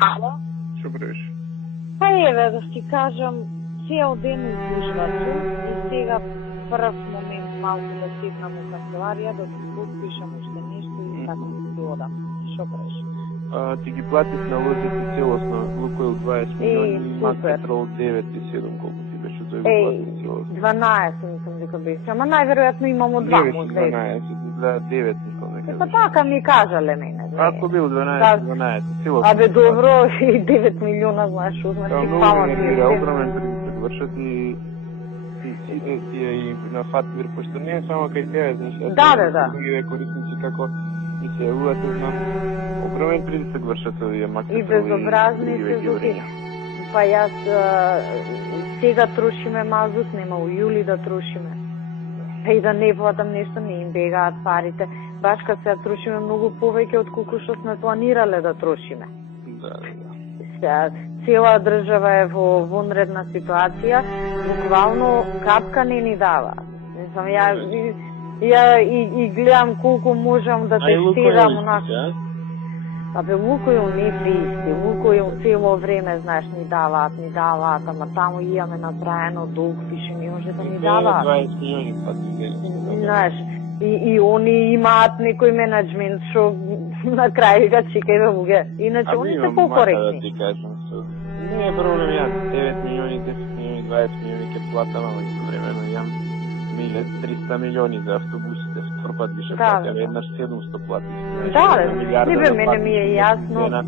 Ало? Што правиш? Па еве, да ти кажам, цел ден изгужвачу и сега прв момент малку да седнам у канцеларија, да си подпишам уште нешто и така да си одам. Што правиш? Ти ги платиш на лозите целосно, Лукойл 20 милиони, Макпетрол 9,7, колку ти беше тој го плати целосно? 12 мислам дека беше, ама најверојатно имамо два музеи. 12, 9 мислам дека. Па така ми кажале мене. Ако бил 12, целосно. Абе добро, и 9 милиона, знаеш, значи пама ти е. Огромен притисок вршат и сите тие и на Фатмир, пошто не е само кај тебе, знаеш, да. Другиве корисници како ми се јавувате, знам, огромен притисок вршат овие Макпетрол и безобразни се зуки. Па јас сега трошиме мазут, нема у јули да трошиме. И да не платам нешто, не им бегаат парите. Баш кад се трошиме многу повеќе од колку што сме планирале да трошиме. Да. Цела држава е во вонредна ситуација, буквално капка не ни дава. Мислам, ја и гледам колку можам да те штедам у нас. Абе, Лукойл не се исти. Лукойл цело време, знаеш, ни даваат, ама таму имаме направено долг, пише, не може да ни даваат. 20 милиони пати. Знаеш, и они имаат некој менеджмент што на крај га чекај луѓе. Иначе они се покоректни. Да ти кажам, не е проблем, јас 9 милиони, 10 милиони, 20 милиони ќе платам, ама времено јам 300 милиони за автобусите, втор пат више платам, еднаш 700 платиш. Не бе, мене ми е јасно.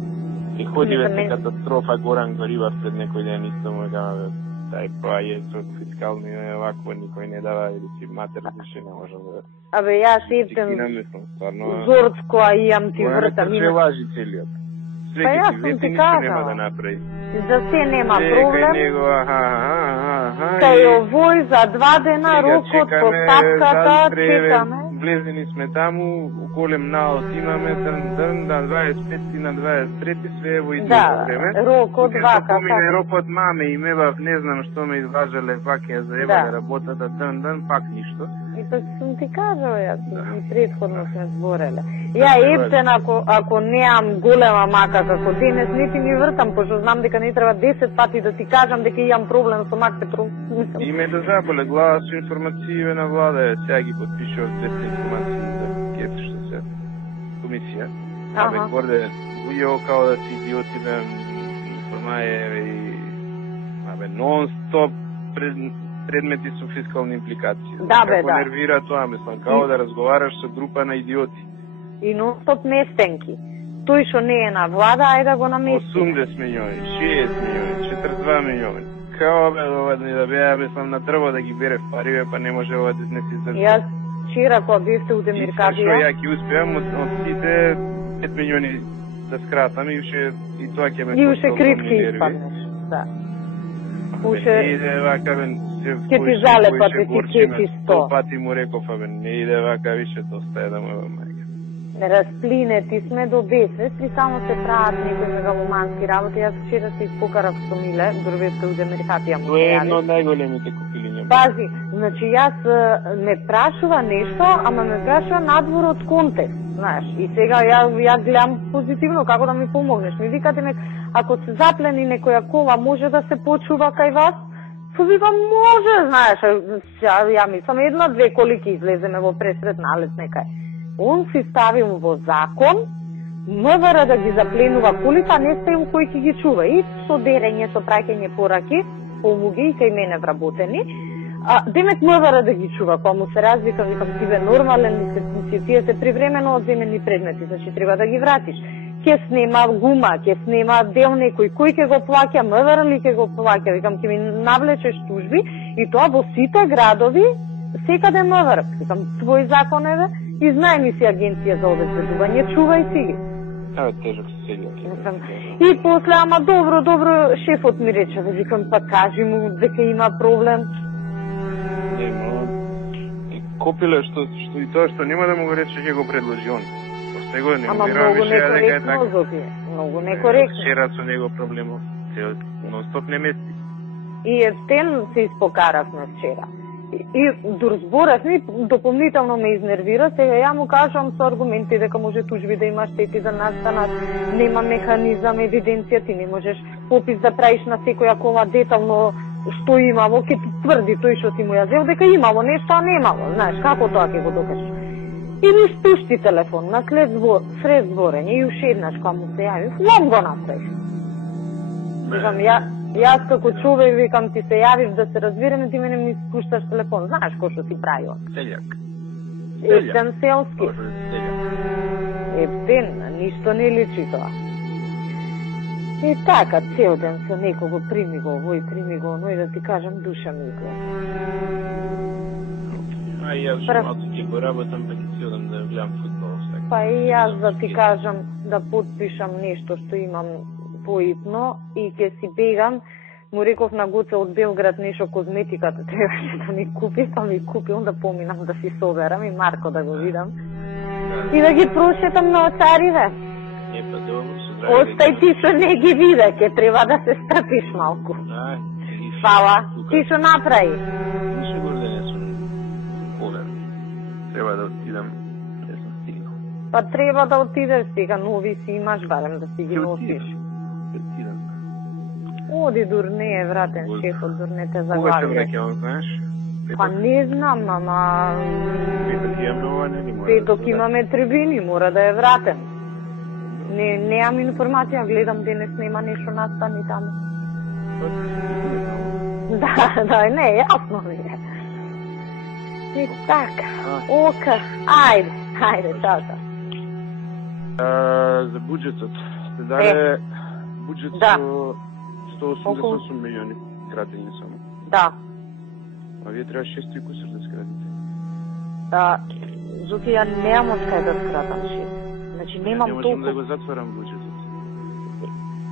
И ходи ве катастрофа, Горан Горивар пред некој ден исто му кажа, тај која е фискални овакво, никој не дава, или си матер више не можам да... Абе, јас ептен узорц која имам ти вртам. Не лажи целиот. Па јас сум ти кажала. За се нема проблем. Кај овој за 2 дена рокот по стапката чекаме. Влезени сме таму, голем наот имаме, на 25 и на 23 све во исто време. Да, рокот вака. Помине рокот маме и мебав, не знам што ме изважале, пак ја заебале работата, пак ништо. И па сум ти кажала, јас и предходно сме збореле. Ја ептен ако неам голема мака како денес, не ти ми вртам, пошто знам дека не треба 10 пати да ти кажам дека имам проблем со Макпетрол. И ме да заболе, глава со информације на влада, сега ги подпишував 200 информации за кет што се комисија. Абе, горде, ујео као да си идиоти, бе, информаје и... Абе, нон-стоп предмети со фискални импликации. Да, бе, да. Како нервира тоа, мислам, као да разговараш со група на идиоти. И нон-стоп местенки. Тој што не е на влада, ајде да го намести. 80 милиони, 60 милиони, 42 милиони. Као бе, ова да беа, мислам, на дрво да ги бере в париве, па не може ова да не си издржи. Јас вчера кога бевте у Демиркадија... И што ја ќе успеам од сите 5 милиони да скратам и тоа ќе ме... И уше критки испаднеш, да. Уше... Не иде вака, бе, ќе ти залепате, ти ќе 100 пати му реков, бе, не иде вака, више доста е да му е мајка. Расплинети сме до безвест и само се прават некои мегаломански работи. Јас вчера се испокарав со Миле, дорвете у Демиркадија му. Тоа е едно од најголемите купилиња. Пази, значи јас ме прашува нешто, ама ме прашува надвор од контекст, знаеш. И сега ја гледам позитивно како да ми помогнеш. Ми викате ме, ако се заплени некоја кола, може да се почува кај вас? Викам, може, знаеш. Ја мислам, 1-2 коли ќе излеземе во пресред налез некај. Он си ставил во закон МВР да ги запленува колите, а не ставил кој ќе ги чува. И со дерење, со праќање пораки, полуги и кај мене вработени, демек МВР да ги чува. Кога му се развика, викам, ти бе нормален, тие се привремено одземени предмети, значи треба да ги вратиш. Ќе снема гума, ќе снема дел некој, кој ќе го плаќа, МВР ли ќе го плаќа, викам, ќе ми навлечеш тужби и тоа во сите градови, секаде МВР. Викам, твој закон е, и знаеме си агенција за обезбедување, чувај си ги. Абе, тежок се сега. И после, ама добро, шефот ми рече, викам, па кажи му дека има проблем. Нема. Копиле, што и тоа што нема да му го рече, ќе го предложи он. Него не ама многу некоректно, Зоки. Многу некоректно. Вчера со него проблемов. Нон-стоп не мести. И ефтен се испокаравме вчера. И дорзборавме, дополнително ме изнервира, сега ја му кажам со аргументи дека може тужби да има штети да настанат, нема механизам, евиденција, ти не можеш попис да правиш на секоја кола детално што имало, ке ти тврди тој што ти му ја зел дека имало нешто, а немало, знаеш, како тоа ќе го докажеш. И ми спушти телефон на сред зборење и уште еднаш кога му се јави, лом го направиш. Викам, јас како човек, викам, ти се јавиш да се разбереме, ти мене ми спушташ телефон, знаеш кој што ти правил? Селјак. Ептен селски. Ептен, ништо не личи тоа. И така, цел ден со некого прими го оној, да ти кажам, душа ми го. А јас малку ќе го работам, па ќе си одам да гледам фудбал. Па и јас да ти кажам, да подпишам нешто што имам поитно и ќе си бегам. Му реков на Гоце од Белград нешто козметиката требаше да ми купи, па ми купил да поминам да си соберам и Марко да го видам. И да ги прошетам на оцариве. Па добро, се здрави. Остај ти што не ги виде, ќе треба да се стрпиш малку. Фала, ти што направи? Нише горде не сум повер. Треба да отидам, не сум стигнал. Па треба да отидеш сега, нови си имаш, барем да си ги носиш. Оди дурне, вратен шефот, дурне те заглавија. Кога се враќавам, знаеш? Па не знам, ама... Петок имаме ова, не мора. Петок имаме трибини, мора да е вратен. Неам информација, гледам денес нема нешто настани таму. Да, не, јасно ми е. И така, ока, ајде, чао. За буџетот, сте даде буџет со 188 милиони кратење само. Да. А вие треба 6 и кусор да скратите. Да, Зуки, ја немам од кај да скратам 6. Значи, немам толку... Не можам да го затворам буџетот.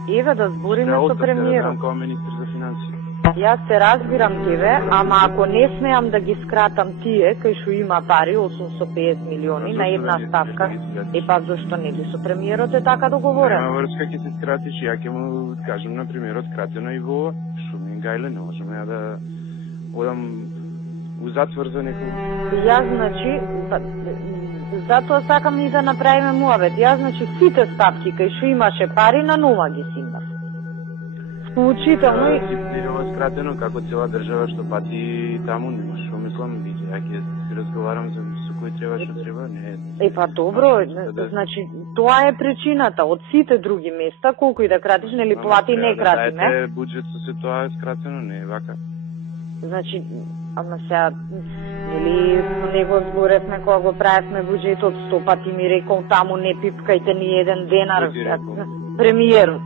Еве да збориме со премиерот. Како министр за финансии. Јас се разбирам тебе, ама ако не смеам да ги скратам тие, кај што има пари, 850 милиони на една ставка, па зашто не би со премиерот е така договорено? Нема врска ќе се скратиш, ја ќе му кажам на премиерот кратено и во што ми гајле, не можам ја да одам у затвор за некој. Јас, значи, затоа сакам и да направиме муавет. Јас, значи, сите ставки кај што имаше пари, на нула ги симнав. Вклучително и... Ова скратено, како цела држава што пати таму, нема што мислам, ја ќе си разговарам за со кој треба што треба, не. Па добро, значи, тоа е причината. Од сите други места, колку и да кратиш, нели плати не крати, не? Дајте буџет со се тоа е скратено, не е вака. Значи, ама сега, нели, со него зборевме кога го правевме буџетот, 100 пати ми рекол таму не пипкајте ни еден денар, премиерот.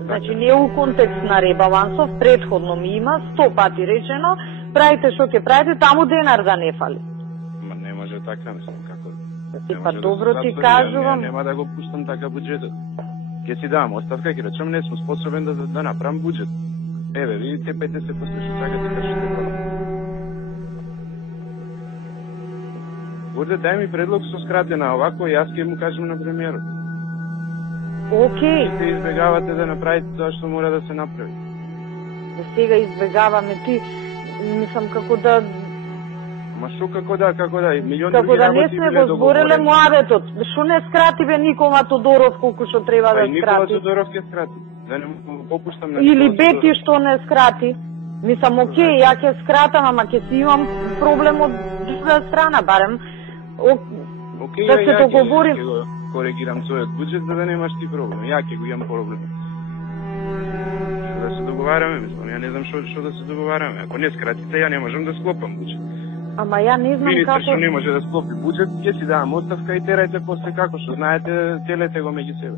Значи, не у контекст на ребалансов, предходно ми има 100 пати речено, правите што ќе правите, таму денар да не фали. Ма не може така, мислам, како... Па добро ти кажувам. Нема да го пуштам така буџетот. Ќе си давам оставка, ќе речем, не сум способен да направам буџет. Еве, видите, 50% што сакате кршите тоа. Горде, дај ми предлог со скратена, овако јас ќе му кажем на премиерот. Океј. Се избегавате да направите тоа што мора да се направи. Сега избегаваме ти, мислам како да... Ма шо како да, милион како други да не работи сме го збореле муаветот. Шо не скрати бе Никола Тодоров колку што треба да скрати? Никола Тодоров ќе скрати. Да не му попуштам на... Или Бети што не скрати. Мислам, океј, ја ќе скратам, ама ќе си имам проблем од друга страна, барем. Океј, да се договорим. Коригирам својот буџет, за да немаш ти проблем. Ја ќе го имам проблем. Што да се договараме, мислам, ја не знам што да се договараме. Ако не скратите, ја не можам да склопам буџет. Ама ја не знам министр како... што не може да склопи буџет, ќе си давам оставка и терајте после како, што знаете, телете го меѓу себе.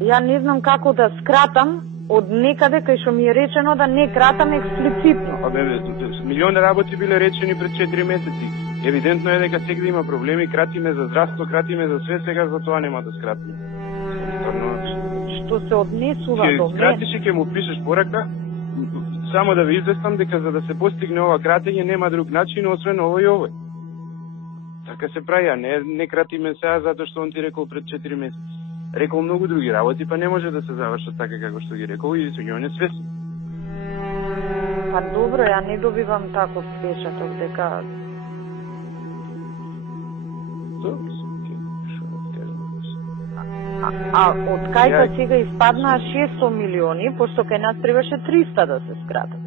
Ја не знам како да скратам од некаде кај што ми е речено да не кратам експлицитно. Па бе, милион работи биле речени пред 4 месеци. Евидентно е дека сега има проблеми, кратиме за здравство, кратиме за све, сега за тоа нема да скратиме. Што се однесува до мене? Скратиш и ќе му пишеш порака, само да ви известам дека за да се постигне ова кратење нема друг начин освен овој и овој. Така се прави, а не кратиме сега затоа што он ти рекол пред 4 месеци. Рекол многу други работи, па не може да се завршат така како што ги рекол и со ќе не свесни. Па добро, ја не добивам таков печаток дека... А од кај сега испаднаа 600 милиони, пошто кај нас требаше 300 да се скратат.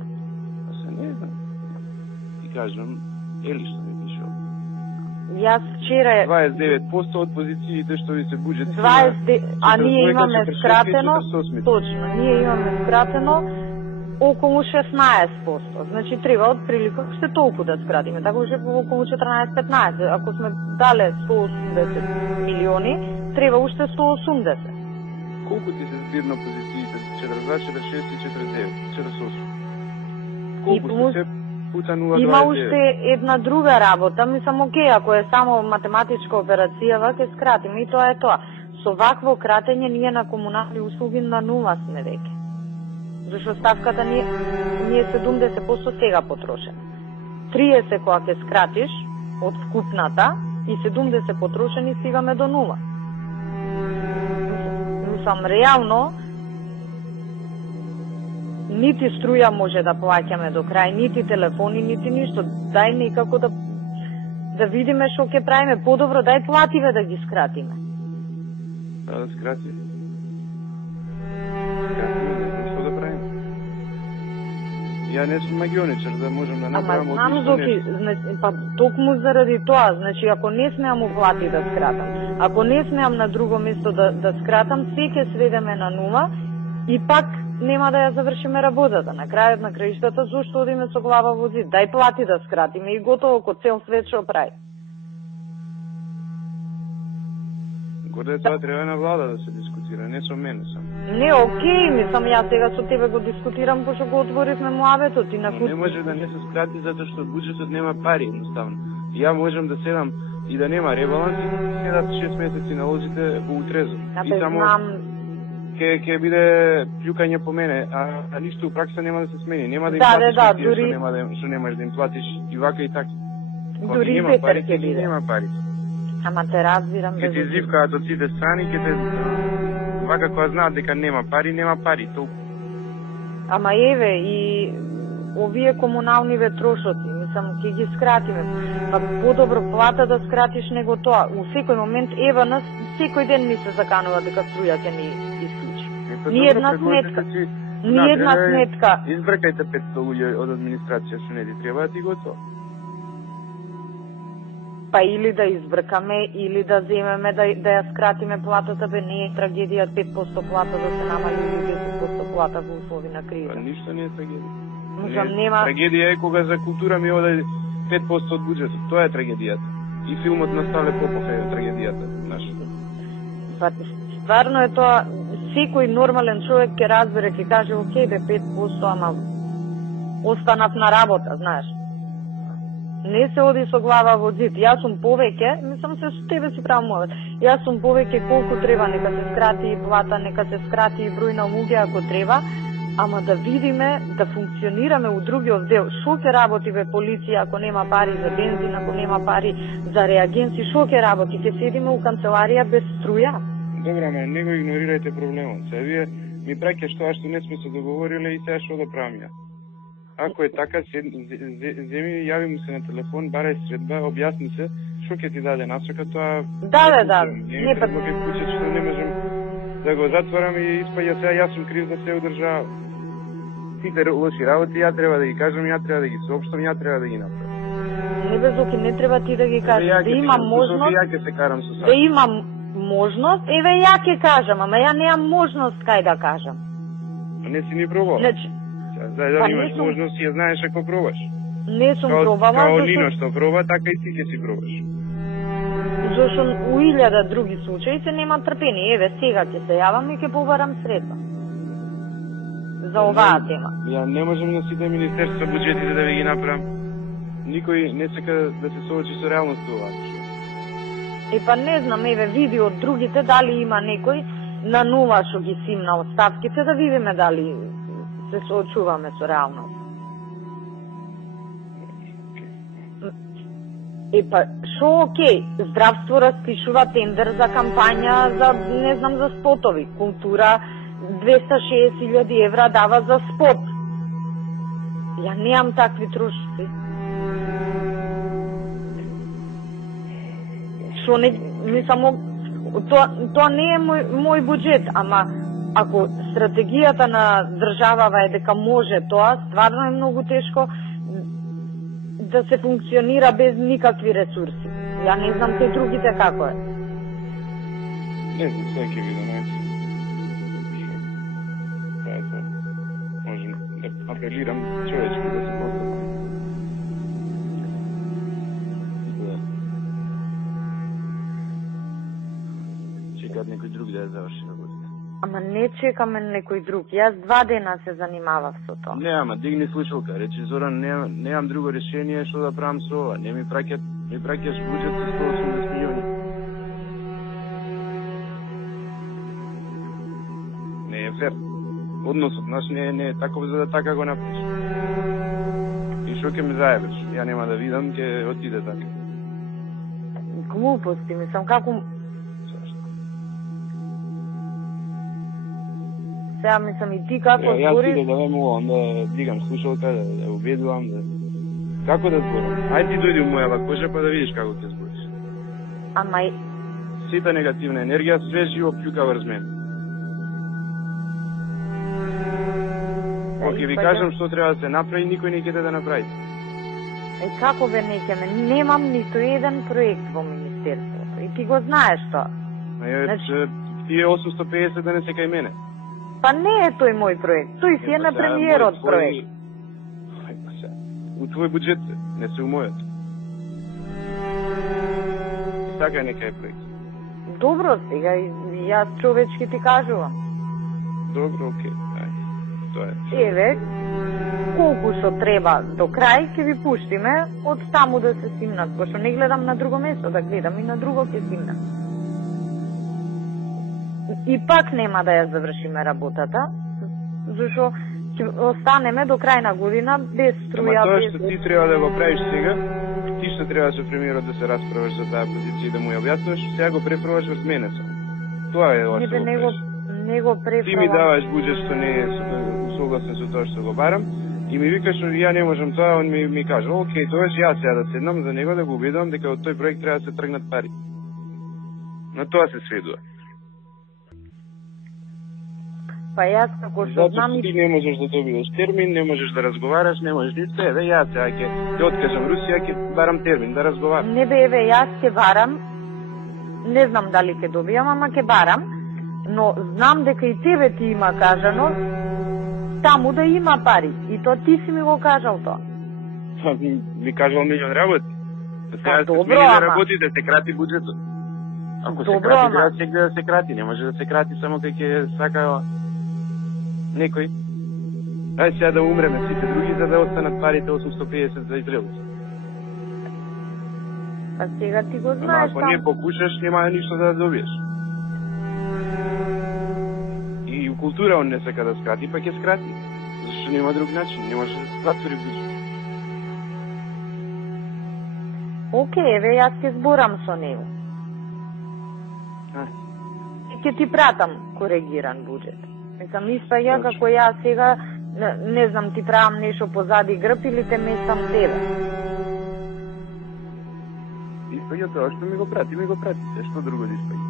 Се не знам. И кажам, ели што ми пишал. Јас вчера... 29% од позициите што ви се буџет... А ние имаме скратено... Точно, ние имаме скратено околу 16%. Значи треба од прилика уште толку да скратиме. Така уште околу 14-15. Ако сме дале 180 милиони, треба уште 180. Колку ти се збирно позициите? 42, 46 и 49, 48. Колку се пута 0,29? Има уште една друга работа. Мислам, окей, ако е само математичка операцијава, ќе скратиме и тоа е тоа. Со вакво кратење ние на комунални услуги на нула сме веќе. Зашто ставката ние 70% сега потрошена. 30 кога ќе скратиш од вкупната и 70 потрошени стигаме до нула. Мислам, реално нити струја може да плаќаме до крај, нити телефони, нити ништо. Дај некако да видиме што ќе правиме. Подобро, дај плативе да ги скратиме. Да скратиме. Што да правиме? Ја не сум магионичар да можам да направам од ништо нешто. Па токму заради тоа, значи ако не смеам му плати да скратам, ако не смеам на друго место да скратам, се ќе сведеме на нула и пак нема да ја завршиме работата. На крајот на краиштата, зошто одиме со глава во зид? Дај плати да скратиме и готово, ко цел свет што прави. Горе тоа треба на влада да се дискутира, не со мене сам. Не, окей, мислам, јас сега со тебе го дискутирам, пошто го отворивме муабетот и на Не може да не се скрати затоа што буџетот нема пари, едноставно. Ја можам да седам и да нема ребаланс и седат 6 месеци налозите во утрезо. И само ќе биде плюкање по мене, а ништо у пракса нема да се смени. Нема да им платиш дури... што немаш да им платиш и вака и така. Дури нема пари, ќе биде. Нема пари. Ама те разбирам. Ќе ти зивкаат од сите страни, ќе те... Вака кога знаат дека нема пари, толку. Ама еве, и овие комунални ветрошоци, мислам, ќе ги скратиме. Па подобро плата да скратиш него тоа. У секој момент, ева нас, секој ден ми се заканува дека струја ќе ни исклучи. Ни една сметка. Ни една сметка. Избркајте 500 луѓе од администрација што не ти треба, ти готово. Па или да избркаме, или да земеме, да ја скратиме платата, бе не е трагедија 5% плата да се намали или 10% плата во услови на криза. Па ништо не е трагедија. Нема... Трагедија е кога за култура ми одаде 5% од буџетот. Тоа е трагедијата. И филмот на Стале Попов е трагедијата наша. Па стварно е тоа, секој нормален човек ќе разбере, ќе каже, окей, бе 5%, ама останав на работа, знаеш. Не се оди со глава во зид. Јас сум повеќе, мислам се со тебе си правам мовет. Јас сум повеќе колку треба, нека се скрати и плата, нека се скрати и број на луѓе ако треба, ама да видиме, да функционираме у другиот дел. Шо ќе работи бе полиција ако нема пари за бензин, ако нема пари за реагенци, шо ќе работи? Ќе седиме у канцеларија без струја? Добро, ама не го игнорирајте проблемот. Се вие ми праќаш тоа што не сме се договориле и сега што да правам ја. Ако е така, земи, јави му се на телефон, барај средба, објасни се, што ќе ти даде насока, тоа... Да. Не па... што не можем да го затворам и испаѓа сега, јас сум крив за се одржа сите лоши работи, ја треба да ги кажам, ја треба да ги соопштам, ја треба да ги направам. Не безоки, не треба ти да ги кажеш, да имам можност... Ја ќе се карам со сад. Да имам можност, еве ја ќе кажам, ама ја неам можност кај да кажам. Не си ни пробал? Значи, да имаш можност и ја знаеш ако пробаш. Не сум пробала. Као Нино што проба, така и ти ќе си пробаш. Зошто у 1000 други случаи се нема трпение. Еве, сега ќе се јавам и ќе побарам средства. За оваа тема. Ја не можем на сите министерства буџетите да ви ги направам. Никој не сака да се соочи со реалноста оваа. Па не знам, еве, види од другите дали има некој на нула што ги симна од ставките, да видиме дали се соочуваме со реалност. Па, шо окей, здравство распишува тендер за кампања за, не знам, за спотови. Култура 260.000 евра дава за спот. Ја немам такви трошоци. Што не, мислам, тоа не е мој буџет, ама ако стратегијата на државава е дека може тоа, стварно е многу тешко да се функционира без никакви ресурси. Ја не знам кај другите како е. Не знам, сега ќе видам. Можем да апелирам човечки да се постапам. Чекат некој друг да ја заврши работа. Ама не чекаме некој друг. Јас 2 дена се занимавав со тоа. Не, ама дигни слушалка. Речи Зоран, немам друго решение што да правам со ова. Не ми праќаш буџет со 180 милиони. Не е фер. Односот наш не е таков за да така го направиш. И што ќе ме заебеш? Ја нема да видам, ќе отиде така. Глупости, мислам, како... Сега мислам и ти како збориш... Јас иде да вем ова, onda дигам слушалка, да убедувам, да... Како да зборам? Ајде ти дојди у моја кожа па да видиш како ќе збориш. Ама и... Сета негативна енергија, све живо плюка врз мене. Ако ви кажам што треба да се направи, никој не ќе да направи. Како бе неќеме? Немам ниту еден проект во министерството. И ти го знаеш тоа. Значи... Тие 850 да не се кај мене. Па не е тој мој проект. Тој си е на премиерот проект. У твој буџет, не се у мојот. Така е некај проект. Добро, сега јас човечки ти кажувам. Добро, окей. Тоа е. Еве, колку што треба до крај ќе ви пуштиме од таму да се симнат, пошто не гледам на друго место, да гледам и на друго ќе симнат. И пак нема да ја завршиме работата, зашто ќе останеме до крај на година без струја. Ама тоа што ти треба да го правиш сега, ти што треба со премиерот да се расправаш за таа позиција и да му ја објасниш, сега го префрлаш врз мене само. Тоа е ова што не го префрлам. Ти ми даваш буџет што не е согласен со тоа што го барам и ми викаш ја не можам тоа, он ми кажа, окей, тоа јас сега да седнам за него да го убедувам дека од тој проект треба да се тргнат пари. На тоа се сведува. Па јас како што знам... Ти не можеш да добиеш термин, не можеш да разговараш, не можеш ништо, еве јас сега ќе откажам Русија, ќе барам термин да разговарам. Не бе, еве јас ќе барам, не знам дали ќе добијам, ама ќе барам, но знам дека и тебе ти има кажано таму да има пари. И тоа ти си ми го кажал тоа. Ми кажал милион работи. Па добро, ама... работите, се крати буџетот. Ако се крати, треба сега да се крати, не може да се крати само кај ќе сака некој. Ајде сега да умреме сите други, за да останат парите 850 за израелци. Па сега ти го знаеш. Ако не покушаш, нема ништо да добиеш. И у култура он не сака да скрати, па ќе скрати. Зашто нема друг начин, не може да затвори буџет. Океј, еве јас ќе зборам со него. И ќе ти пратам коригиран буџет. Мислам, исто ја како ја сега, не знам, ти правам нешто позади грб или те местам тебе. Испаѓа тоа што ми го прати, се што друго да испаѓа.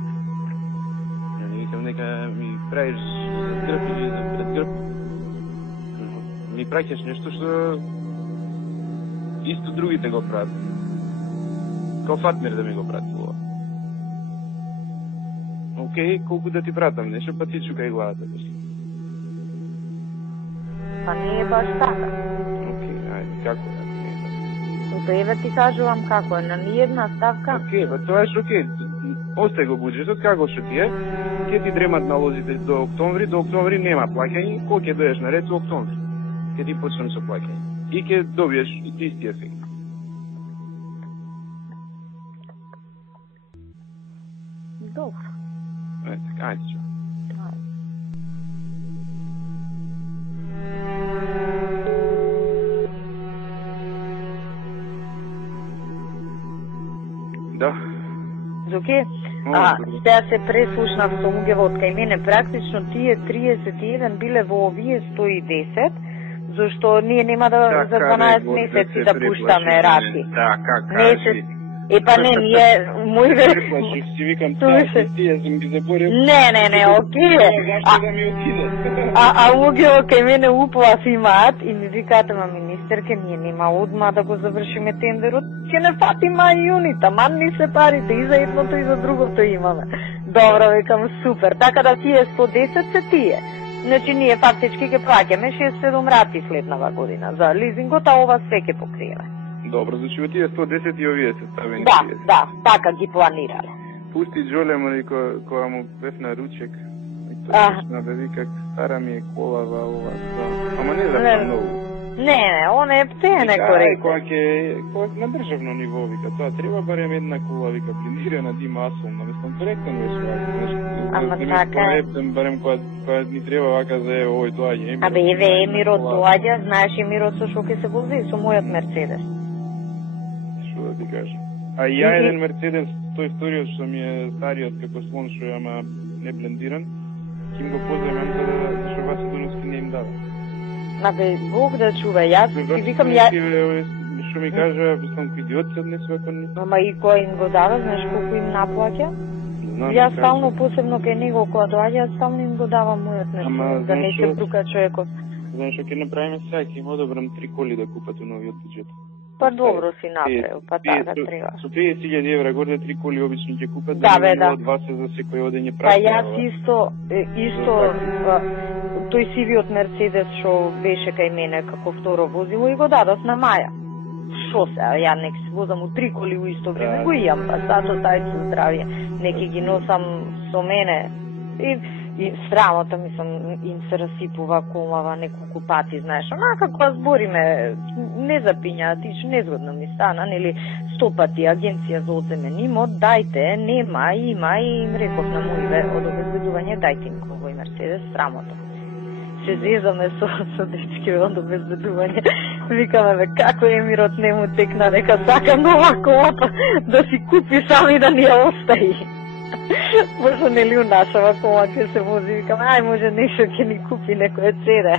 Ја не викам нека ми правиш за грб или за пред грб. Ми праќаш нешто што исто другите го прават. Као Фатмир да ми го прати ова. Океј, колку да ти пратам нешто, па ти чукај главата. Па не е баш така. Океј, ајде, како е? Па еве ти кажувам како е, на ниједна ставка. Океј, па тоа е што океј. Остај го буџетот, како што ти е, ќе ти дремат налозите до октомври нема плаќање, кога ќе дојдеш на ред во октомври, ќе ти почнем со плаќање. И ќе добиеш исти ефект. Добро. Ајде, чу. Да. Океј. Сега се преслушнав со угевот кај мене, практично тие 31 биле во овие 110, Зашто ние нема да за 12 месеци да пуштаме рати. Да, как кажи. Па не, ние моје си викам тие сум ги заборил. Не, окей. Зашто да ми отиде? Луѓе кај мене уплав имаат и ми викаат, министерке, ние нема одма да го завршиме тендерот, ќе не фати мај јуни, таман ни се парите и за едното и за другото имаме. Добро, викам, супер. Така да тие 110 се тие. Значи ние фактички ќе плаќаме 6-7 рати следнава година за лизингот, а ова све ќе покриеме. Добро, значи во тие 110 и овие се ставени. Да, така ги планирале. Пусти Джоле му кога му бев на ручек. И тоа да вика стара ми е колава ова. Ама не за многу. Не, он е птене коректно. Кога на државно ниво вика, тоа треба барем една кола вика блиндирана дима асфалтна, мислам коректно не е. Ама така е. Барем кога ни треба вака за овој доаѓа. Абе Емирот доаѓа, знаеш Емирот со што ќе се вози со мојот Мерцедес. Што да ти кажам? А ја еден Мерцедес, тој вториот што ми е стариот како слон што е ама не блендиран, ќе го поземам за да што Васи Дуновски не им дава. Абе, Бог да чува, јас ти викам ја... Што ми кажа, мислам, кој идиот се днес вакон не... Ама и кој им го дава, знаеш колку им наплаќа? Јас стално, посебно кај него, кога доаѓа, стално им го давам мојот нешто, да не се брука човекот. Знаеш, што ќе направиме сега, ќе им одобрам 3 коли да купат у новиот буџет. Па добро си направил, па така треба. Со 50.000 евра горе 3 коли обично ќе купат, да од вас за секој одење праќа. Па јас исто тој сивиот Мерцедес што беше кај мене како второ возило и го дадов на Маја. Шо се, ја нека се возам у 3 коли у исто време, го имам, па сато тајцо здравје, неки ги носам со мене. И срамота, мислам, им се расипува комава неколку пати, знаеш, онака кога збориме, не запиња, тич незгодно ми стана, нели 100 пати агенција за одземен имот, дајте, нема, има, и им реков на моје од обезбедување, дајте им овој Мерцедес, срамота. Се зезаме со дечки од обезбедување, викаме, бе, како Емирот не му текна, нека сака нова кола, да си купи сам и да ни ја остави. Може нели у нашава кола ќе се вози, викам, ај може нешто ќе ни купи некој CD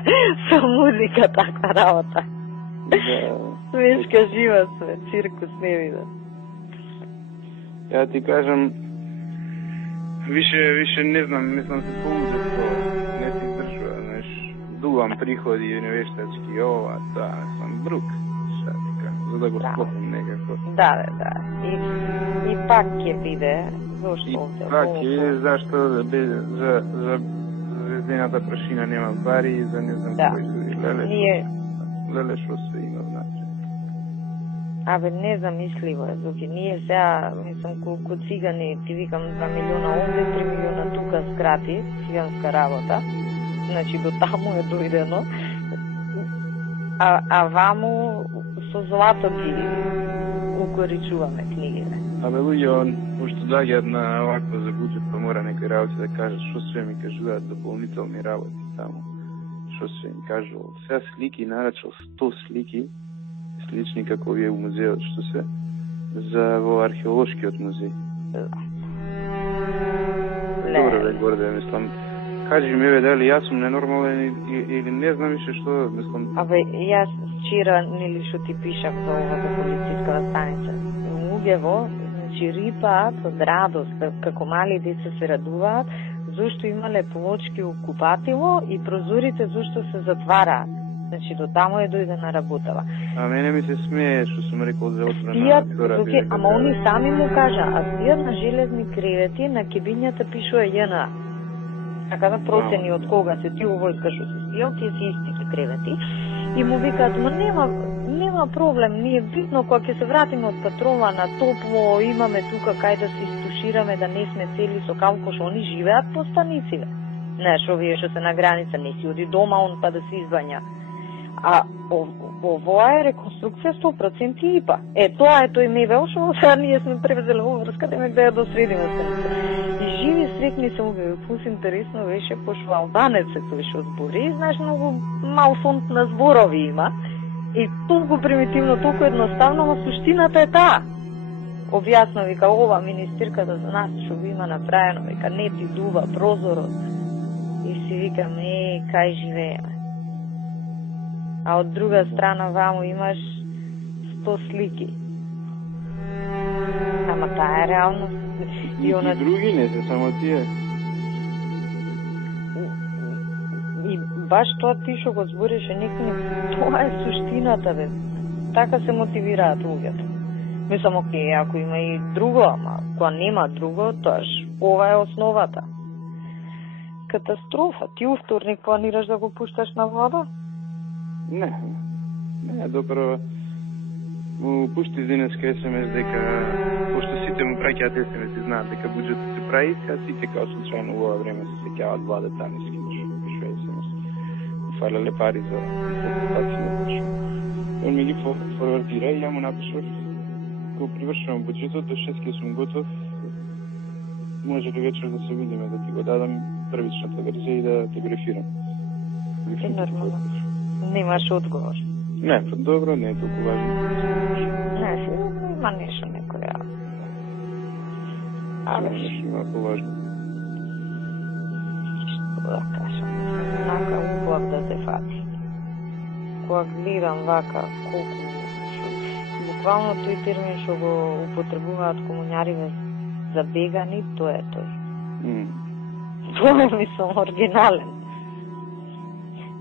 со музика, таква работа. Свешка жива све, циркус не видам. Ја ти кажам, више не знам, мислам се поузе тоа, не си држува, знаеш, дувам приходи невештачки, ова, таа, сам брук, ша ти кажам, за да го склопам некако. Да, и пак ќе биде. И пак е, зашто за звездената прашина нема пари, за не знам кој се леле шо се има, значи. Абе, незамисливо е, Зуки. Ние сега, мислам, колку цигани, ти викам 2 милиона овде, 3 милиона тука скрати, циганска работа. Значи, до таму е дојдено. А ваму со злато ги укоричуваме книгите. Абе, луѓе, пошто доаѓаат на овакво за буџет, па мора некои работи да кажат, што све ми кажуваат дополнителни работи таму. Што све ми кажувал. Сега слики, нарачал 100 слики, слични како вие у музеот, што се, за во археолошкиот музеј. Добро бе, горде, мислам, кажи ми, бе, дали јас сум ненормален или не знам више што, мислам... Абе, јас вчера, нели што ти пишав за оваа полициската станица, луѓево, значи рипаат од радост, како мали деца се радуваат, зашто имале плочки у купатило и прозорите зашто се затвараат. Значи до таму е дојдена работава. А мене ми се смее што сум рекол за отворена втора. Ама они сами му кажа, а спијат на железни кревети, на кебињата пишува JNA. Така да процени од кога се ти во војска што се спијал, тие се истите кревети. И му викаат, ма нема проблем, ние битно кога ќе се вратиме од патрола на топло, имаме тука кај да се истушираме, да не сме цели со калкош, они живеат по станиците. Знаеш, овие што се на граница, не си оди дома, он па да се извања. А овоа е реконструкција 100% ИПА. Тоа е тој мебел што сега ние сме превезели во врска, да ја досредиме станица. И живи сретни се увеви, пус интересно беше, пошто албанец е тој што збори, знаеш, многу мал фонд на зборови има. И толку примитивно, толку едноставно, но суштината е таа. Објасно, вика, ова министерката за нас што би има направено, вика, не ти дува прозорот. И си викаме, кај живееме. а од друга страна ваму имаш 100 слики. Ама таа е реалност. И други не се само тие. И баш тоа ти што го збореше некој, тоа е суштината, бе. Така се мотивираат луѓето. Мислам, окей, ако има и друго, ама кога нема друго, тоаш ова е основата. Катастрофа. Ти у вторник планираш да го пушташ на вода? Не, добро. Му пушти денеска SMS дека, пошто сите му праќаат SMS и знаат дека буџетот се прави, сега сите као случајно во ова време се сеќават владе таниски, пишу SMS. Фалеле пари за консултација. Он ми ги форвардира и ја му напишав, кога привршувам буџетот, до 6 ќе сум готов, може ли вечер да се видиме, да ти го дадам првичната верзија и да те брефирам. Е нормално. Немаш одговор. Не, добро, не е толку важно. Не, има нешто некоја. Нешто има поважно. Што да кажам, нака углав да се фати. Кога гледам вака, колку... Буквално тој термин што го употребуваат комуњариве за бегани, тоа е тој. Тоа е, мислам, оригинален.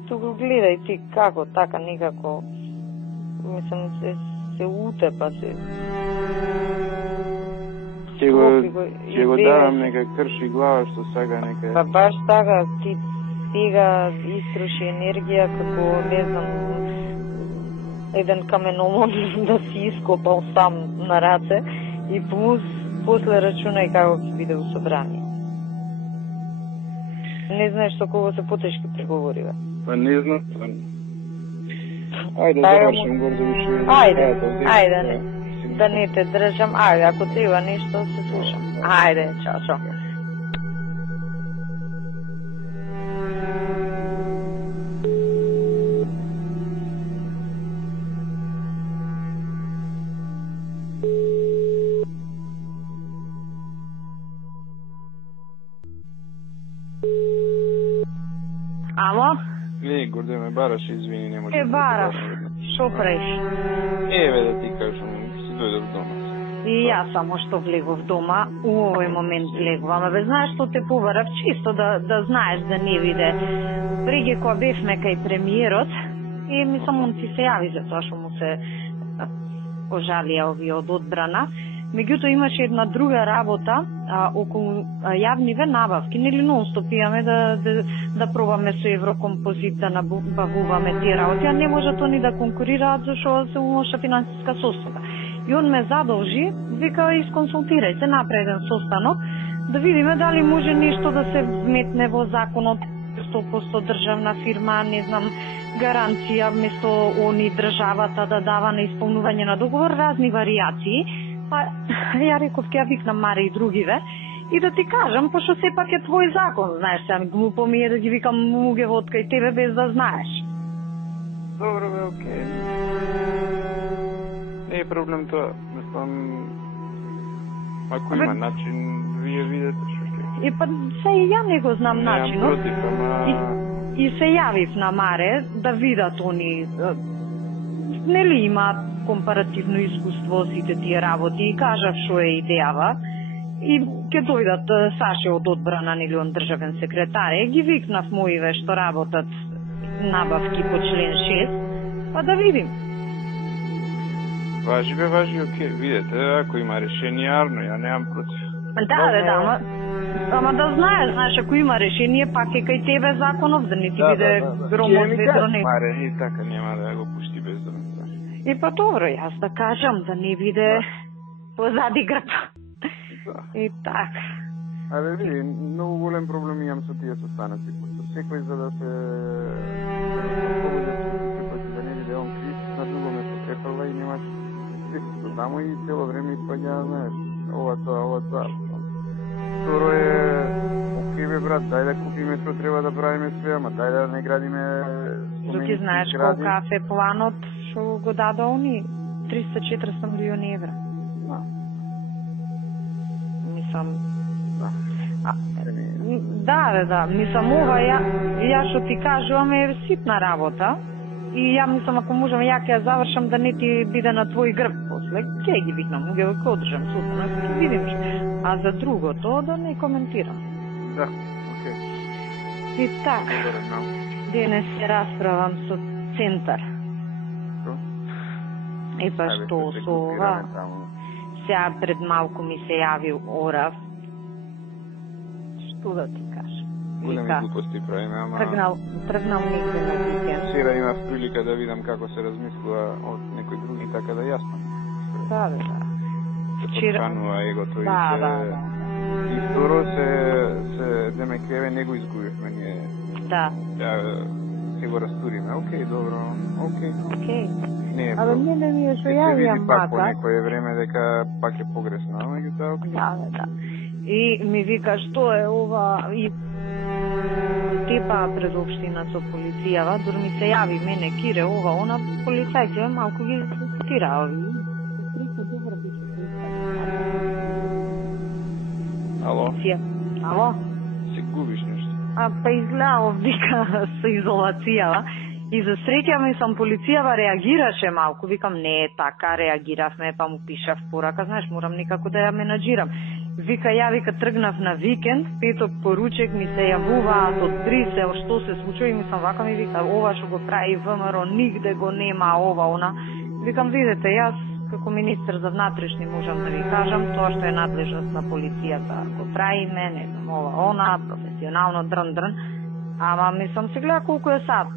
Ту го гледај ти како, така некако, мислам, се утепа, се... Ќе го давам нека крши глава што сега нека... Па баш така, ти сега истроши енергија како, не знам, еден каменолом да си ископал сам на раце и плюс после рачунај како ќе биде у собрание. Не знаеш со кого се потешки преговори, бе? Па не знам. Ајде, завршам го да учим. Ајде, да не те држам. Ајде, ако треба нешто, се слушам. Ајде, чао. Ало? Горде ме бараш, извини, не може. Бараш, шо правиш? Еве да ти кажам, си дојдов дома. И јас само што влегов дома, у овој момент влегов. Ама бе, знаеш што те побарав, чисто да знаеш да не виде. Преге кога бевме кај премиерот, и мислам, он ти се јави за тоа што му се ожалија овие од одбрана. Меѓутоа имаше една друга работа околу јавниве набавки, нели нон-стоп имаме да пробаме со Еврокомпозит да набавуваме тие работи, а не можат они да конкурираат зашто се лоша финансиска состојба. И он ме задолжи, вика, исконсултирај се, направи еден состанок, да видиме дали може нешто да се вметне во законот, 100% државна фирма, не знам, гаранција, вместо они државата да дава на исполнување на договор, разни варијации. Па, ја реков, ќе ја викнам Маре и другиве, и да ти кажам, пошто сепак е твој закон, знаеш, сега глупо ми е да ги викам луѓе од кај тебе без да знаеш. Добро, бе, окей. Не е проблем тоа, мислам, ако има начин, вие видите што ќе. Па, се и ја не го знам начинот. И се јавив на Маре да видат они, нели имаат компаративно искуство сите тие работи и кажав што е идејава и ќе дојдат Саше од одбрана нели он државен секретар. Ги викнав моиве што работат набавки по член 6, па да видим. Важи, окей, видете, ако има решение, арно, ја немам против. Да, ама да знаеш, ако има решение, пак е кај тебе законов, да не ти биде громот ветроне. Маре, и така нема да го пушти без да ме. И па добро, јас да кажам, да не биде позади грба. И така. Абе, види, многу голем проблем имам со тие состаноци, пошто секој за да се да не биде он крив, на друго ме се препала и нема свистото таму и цело време испаѓа, знаеш, ова тоа. Второ е, окей бе брат, дај да купиме што треба да правиме све, ама дај да не градиме споменици. Ти знаеш колка е планот што го даде они 300-400 милиони евра. Мислам, да, мислам ова ја што ти кажувам е ситна работа, и ја мислам ако можам ја ќе ја завршам да не ти биде на твој грб после, ќе ги викнам, ќе ги одржам сутна, ќе видим што. А за другото да не коментирам. Да, окей. И така, денес се расправам со Центар. Што? И па што со ова? Сега пред малку ми се јавил Орав. Што да ти кажам? Големи глупости правиме, ама... Тргнал негде на викенд. Сега имав прилика да видам како се размислува од некои други, така да јасно. Да. Се подканува егото и се... Да. И второ се демекреве не го изгубивме ние. Да. Се го растуриме. Окей, добро. Окей. Не е абе, не ми е што јавија пак по некое време дека пак е погресно, ама меѓутоа окей. Да. И ми вика што е ова и тепа пред општина со полицијава, дур ми се јави мене Кире ова, она полицајците малку ги цитира ови. Ало? Се губиш нешто. Па изгледа овдека со изолацијава. И за среќа мислам полицијава реагираше малку, викам не така, реагиравме, па му пишав порака, знаеш, морам некако да ја менаџирам. Вика тргнав на викенд, петок поручек ми се јавуваат од Брисел, што се случува и мислам вака ми вика, ова што го прави ВМРО, нигде го нема ова, она. Викам, видете, јас како министер за внатрешни можам да ви кажам, тоа што е надлежност на полицијата го прави мене, ова, она, професионално дрн, ама мислам се гледа колку е сад.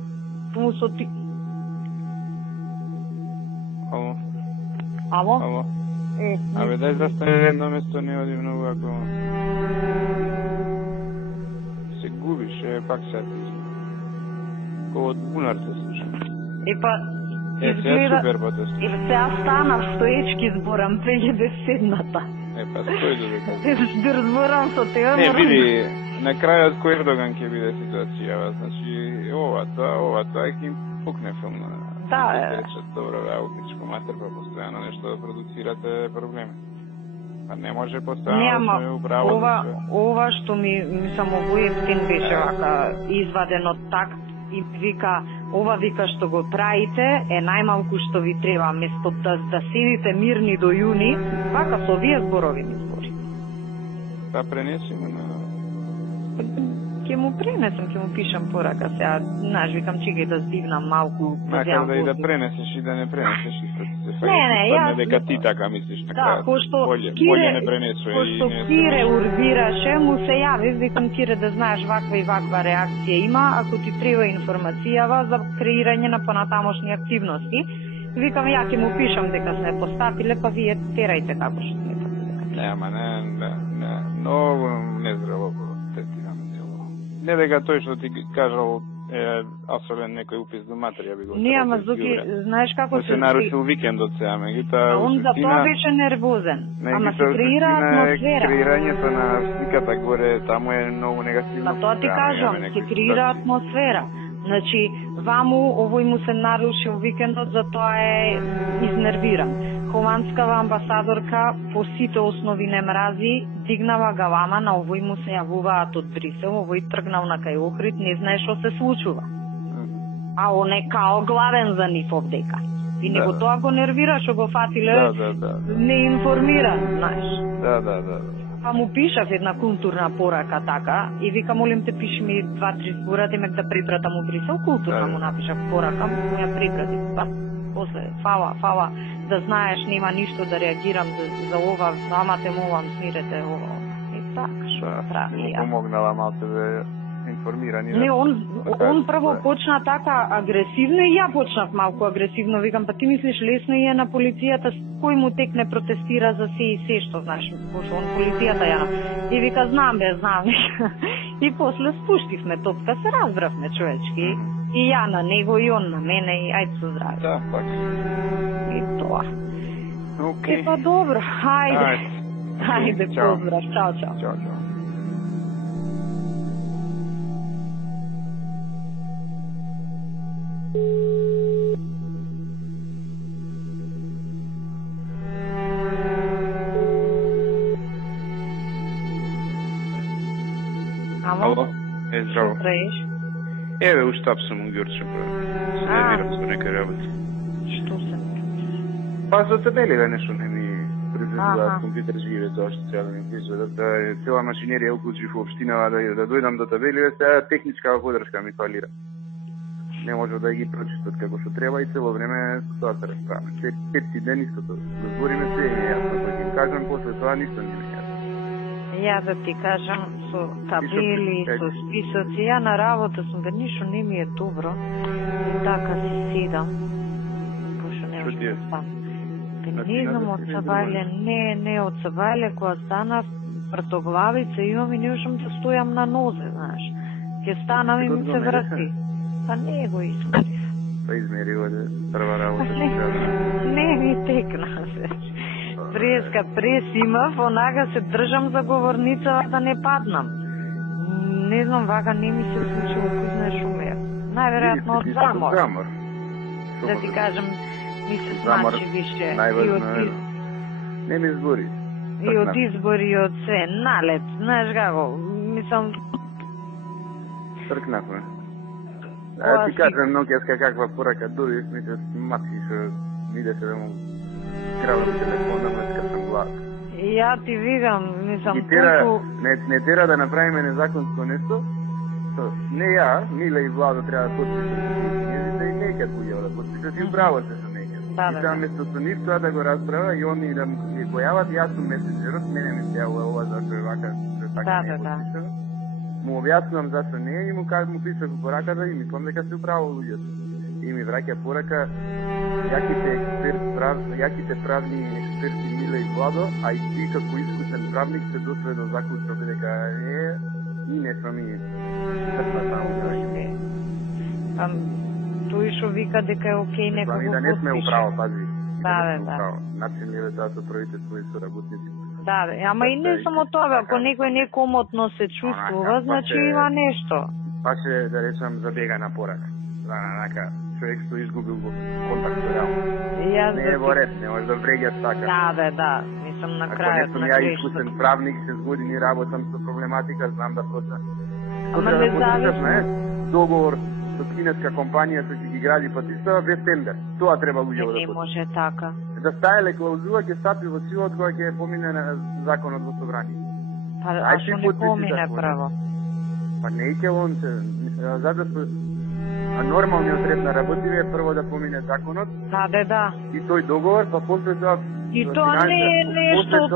Ало? Абе, дај застане едно место, не оди многу, ако... Се губиш, пак се атиш. Ко од бунар се слуша. Изгледа... супер потест. И сега станав стоечки зборам, преќе да седната. Па стој додека. Да разборам со тебе. Не, види, на крајот кој Ердоган ќе биде ситуацијава, значи, ова, тоа ќе им пукне филм. Да, добро, аутичко матер, па постојано нешто да продуцирате проблеми. Па не може постојано да сме управо. Ова што ми само овој ефтин беше вака изваден од такт и вика, ова вика што го правите е најмалку што ви треба, место да седите мирни до јуни, вака со овие зборови ми збори. Па пренесиме на... Ќе му пренесам, ќе му пишам порака сега, знаеш, викам чекај да здивнам малку. Макар да и да пренесеш и да не пренесеш исто ти се јас дека ти така мислиш на крајот. Боле не пренесува и не. Пошто Кире урбираше, му се јави, викам Кире да знаеш ваква и ваква реакција има, ако ти треба информацијава за креирање на понатамошни активности. Викам ја ќе му пишам дека сме постапиле, па вие терајте како што сме. Не, ама не, многу нездрво третираме. Не дека тој што ти кажал е особен некој упис до материја би го. Не, ама Зоки, знаеш како се нарушил викендот сега, меѓутоа он за тоа беше нервозен. Ама се креира атмосфера. Креирањето на сликата горе таму е многу негативно. Па тоа ти кажам, се креира атмосфера. Значи, ваму овој му се нарушил викендот, затоа е изнервиран. Холандскава амбасадорка по сите основи не мрази, дигнала галама, на овој му се јавуваат од Брисел, овој тргнал на кај Охрид, не знае што се случува. А он е као главен за нив овдека. И него тоа го нервира, што го фатиле неинформиран, знаеш. Да. Па му пишав една културна порака така и вика молим те пиши ми 2-3 збора темек да припратам у Брисел, културна му напишав порака, му ја припратив. Па после фала да знаеш нема ништо да реагирам за ова, ама те молам смирете ова. И така што прави. Помогнала малку да информирани. Не, он прво почна така агресивно и ја почнав малку агресивно. Викам, па ти мислиш лесно е на полицијата, кој му текне протестира за се и се што, знаеш, пошто он полицијата ја. И вика, знам. И после спуштивме топка, се разбравме човечки. И ја на него, и он на мене, и ајде со здраве. Да, пак. И тоа. Окей. Па добро, Хајде, поздрав, чао. Чао. Ало? Здраво. Еве, уштап сум у Ѓорче, се нервирам со нека работи. Што се? Па за табелите нешто не ми произведуваат компјутер живе тоа што треба да ми произведат. Цела машинерија уклучив во општинава да дојдам до табелите, сега техничка подршка ми фалира. Не може да ги прочитат како што треба и цело време со тоа се расправаме. Петти ден истото. Да збориме се и јасно, да ги кажам после тоа ништо не ми јасно. Ја да ти кажам со табели, со списоци, ја на работа сум, бе ништо не ми е добро. И така си седам. Пошто не може да стам. Не знам од Сабајле, не од Сабајле, кога станав вртоглавица имам и не можам да стојам на нозе, знаеш. Ке станам и ми се врати. Па не го измерив. Па измерива да прва работа. Не ми текна се. Преска прес имав, онака се држам за говорница да не паднам. Не знам, вака не ми се случило, кој знае шо ме. Најверојатно од замор. Да ти кажам, ми се смачи више. Не ми избори. И од избори, и од се, налет, знаеш како, мислам... Тркнахме. Ти кажам, ноќеска каква порака добив, ми се смачи, што видеше да му кравам телефон, да млечка сам глад. Ја ти видам, мислам, колку... Не тера да направиме незаконско нешто, не ја, Мила и Владо треба да подпишат, и неќат буѓава да подпишат, и право се со неќат. И сега место со нив тоа да го расправа и они да ми појават, јас сум месенџерот, мене ми се јавува ова зашто е вака, што е така не е подпишано. Му објаснувам зашто не е и му пишав по пораката и мислам дека се управо луѓето. И ми враќа порака, јаките правни експерти Мила и Владо, а и ти како искусен правник се досве до заклучок дека и не сме ми српа само да тој што вика дека е окей некој го подпише. Да не сме управо, пази. Да. Начин ли е тоа со првите своји соработници. Да, ама и не само тоа, ако некој некомотно се чувствува, значи има нешто. Па ќе да речам забега на порака. Онака, човек што изгубил контакт со реално. Не е во ред, не може да вреѓаш така. Да, мислам на крајот на грешта. Ја искусен правник, 6 години работам со проблематика, знам да почна. Ама не зависи. Договор со кинеска компанија што ќе ги гради патиштава без тендер. Тоа треба луѓето да не може така. Да стаеле клаузула ќе стапи во сила од кога ќе помине на законот во собрание. А што не помине право? Па не ќе он се, затоа нормалниот ред на работиве е прво да помине законот. Да. И тој договор, па после тоа и тоа не е нешто.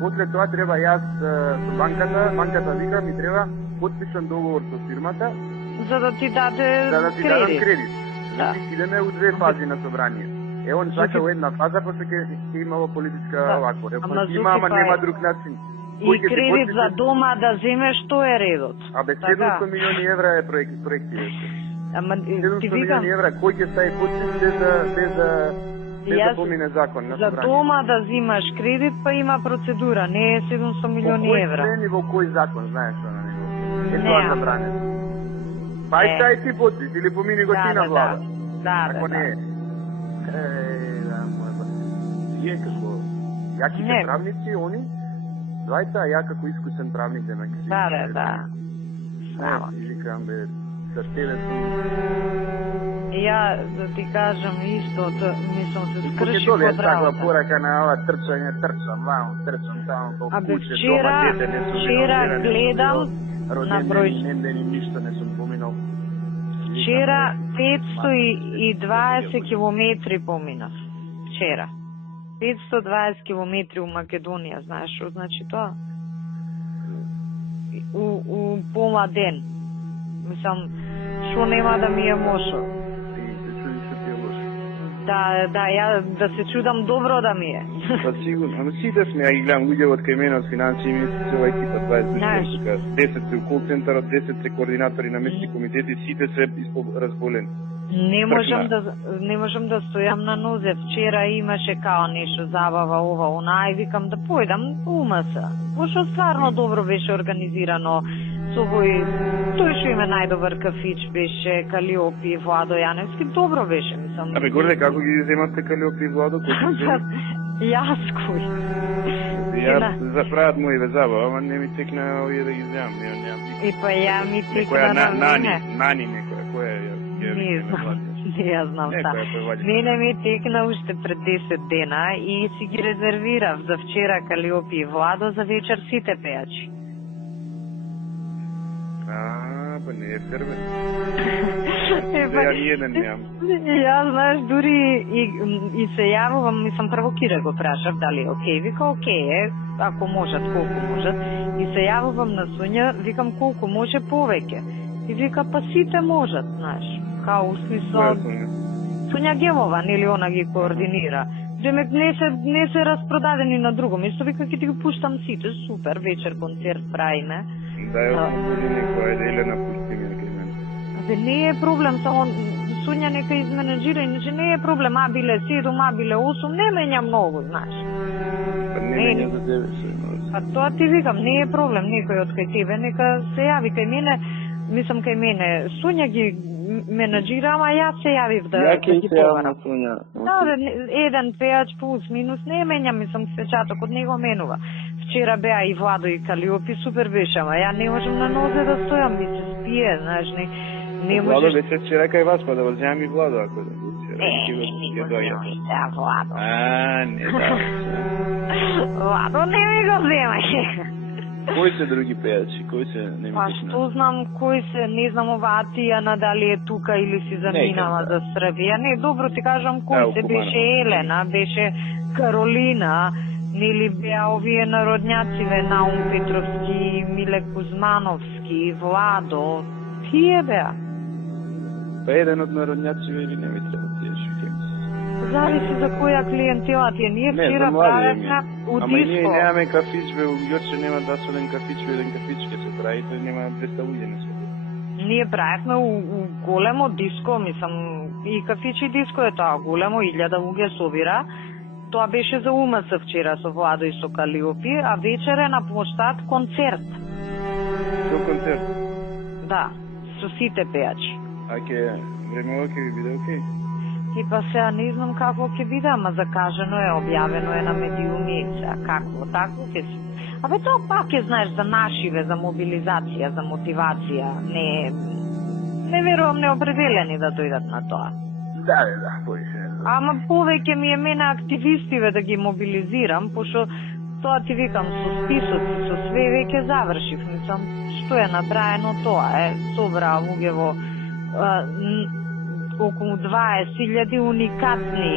После тоа треба јас со банката вика ми треба потпишан договор со фирмата за да ти даде кредит. Значи идеме у две фази на собрание. Он сака во една фаза, после ќе имало политичка овако. Ама нема друг начин. И кредит за дома да земеш, што е редот? Абе 700 милиони евра е проекти. Ама ти 700 милиони евра, кој ќе стави подпис без да помине закон на собрание? За дома да земаш кредит, па има процедура, не е 700 милиони евра. По кој член и во кој закон, знаеш што на него? Е тоа забране. Па и тај ти подпис, или помини го ти на влада. Ако не е. Тие како јаките правници, они, двајца, ја како искусен правник да ме ги Да. Викам, бе, за тебе сум... Ја, да ти кажам исто, мислам се скрши под работа. Таква порака на ова трчам таму, по куќе, дома, дете, не сум вчера гледам на број... Родени, ништо не сум поминал. Вчера 520 километри поминав. Вчера. 520 километри у Македонија, знаеш што значи тоа? У пола ден. Мислам, што нема да ми е лошо. Да, ја да се чудам добро да ми е. Па сигурно, ама сите сме, ја ги гледам луѓе од кај мене од финансии, ми цела екипа, 20 души, 10 се у кол центарот, 10 се координатори на местни комитети, сите се разболени. Не можам да стојам на нозе. Вчера имаше као нешто забава, ова, она, и викам да појдам умаса. Пошто стварно добро беше организирано. Тој што има најдобар кафич беше Калиопи и Владо Јаневски, добро беше, мислам. Абе, горде, како ги земате Калиопи и Владо? Јас кој? Ја заправат мои везаба, ама не ми текна овие да ги земам, немам. И па ја ми текна на нани некоја, која ја не ја знам та. Мене ми текна уште пред 10 дена и си ги резервирав за вчера Калиопи и Владо, за вечер сите пејачи. Па не е фербен. Ја ни еден немам. Ја, знаеш, дури и се јавувам, мислам, прво Кире го прашав дали е окей, вика окей е, ако можат, колку можат, и се јавувам на Суња, викам колку може повеќе. И вика, па сите можат, знаеш, као у смисла... Суња Гевова, нели она ги координира. Демек не се распродадени на друго место, вика ќе ти го пуштам сите, супер, вечер концерт правиме. Да, ја освободи некоја, да или напусти ми некој мен. Абе, не е проблем, само Суња нека изменеджира, иначе не е проблем, а биле 7, а биле 8, не менја многу, знаеш. Па не менја за тебе се. Па тоа ти викам, не е проблем, некој од кај тебе, нека се јави кај мене, мислам кај мене, Суња ги менеджира, ама јас се јавив да ги поварам. Да, еден пејач плюс минус, не менја, мислам, свечаток од него менува. Вчера беа и Владо и Калиопи, супер беше, ама ја не можам на нозе да стојам, ми се спие, знаеш, не можеш... Владо беше вчера кај вас, па да возјам и Владо, ако да вчера. Не го земаш, да, Владо. Не, да. Владо, не ми го земаш. Кои се други пејачи? Кои се не ми Па што знам кои се, не знам оваа Тијана дали е тука или си заминала за Србија. Не, добро ти кажам кои се, беше Елена, беше Каролина, нели беа овие народњациве, Наум Петровски, Миле Кузмановски, Владо, тие беа. Па еден од народњациве или не ми треба тие шукем? Зависи за која клиентела ти е. Ние вчера правевме у диско. Ама и ние немаме кафичбе, у Јорче нема дасолен кафичбе, еден кафичке се прави, тој нема 200 луѓе не се. Ние правевме у големо диско, мислам, и кафичи диско е тоа, големо, 1000 луѓе собира. Тоа беше за УМС вчера со Владо и со Калиопи, а вечер е на площад концерт. Со концерт? Да, со сите пејачи. А времево ќе ви биде окей? И па сега не знам како ќе биде, ама закажено е, објавено е на медиуми, сега какво, тако ќе се... Абе тоа пак е, знаеш, за нашиве, за мобилизација, за мотивација, не верувам неопределени да дојдат на тоа. Да, поише. Ама повеќе ми е мене активистиве да ги мобилизирам, пошто тоа ти викам, со списоци, со све веќе завршив, мислам, што е набраено тоа, собраа луѓево околу 20.000 уникатни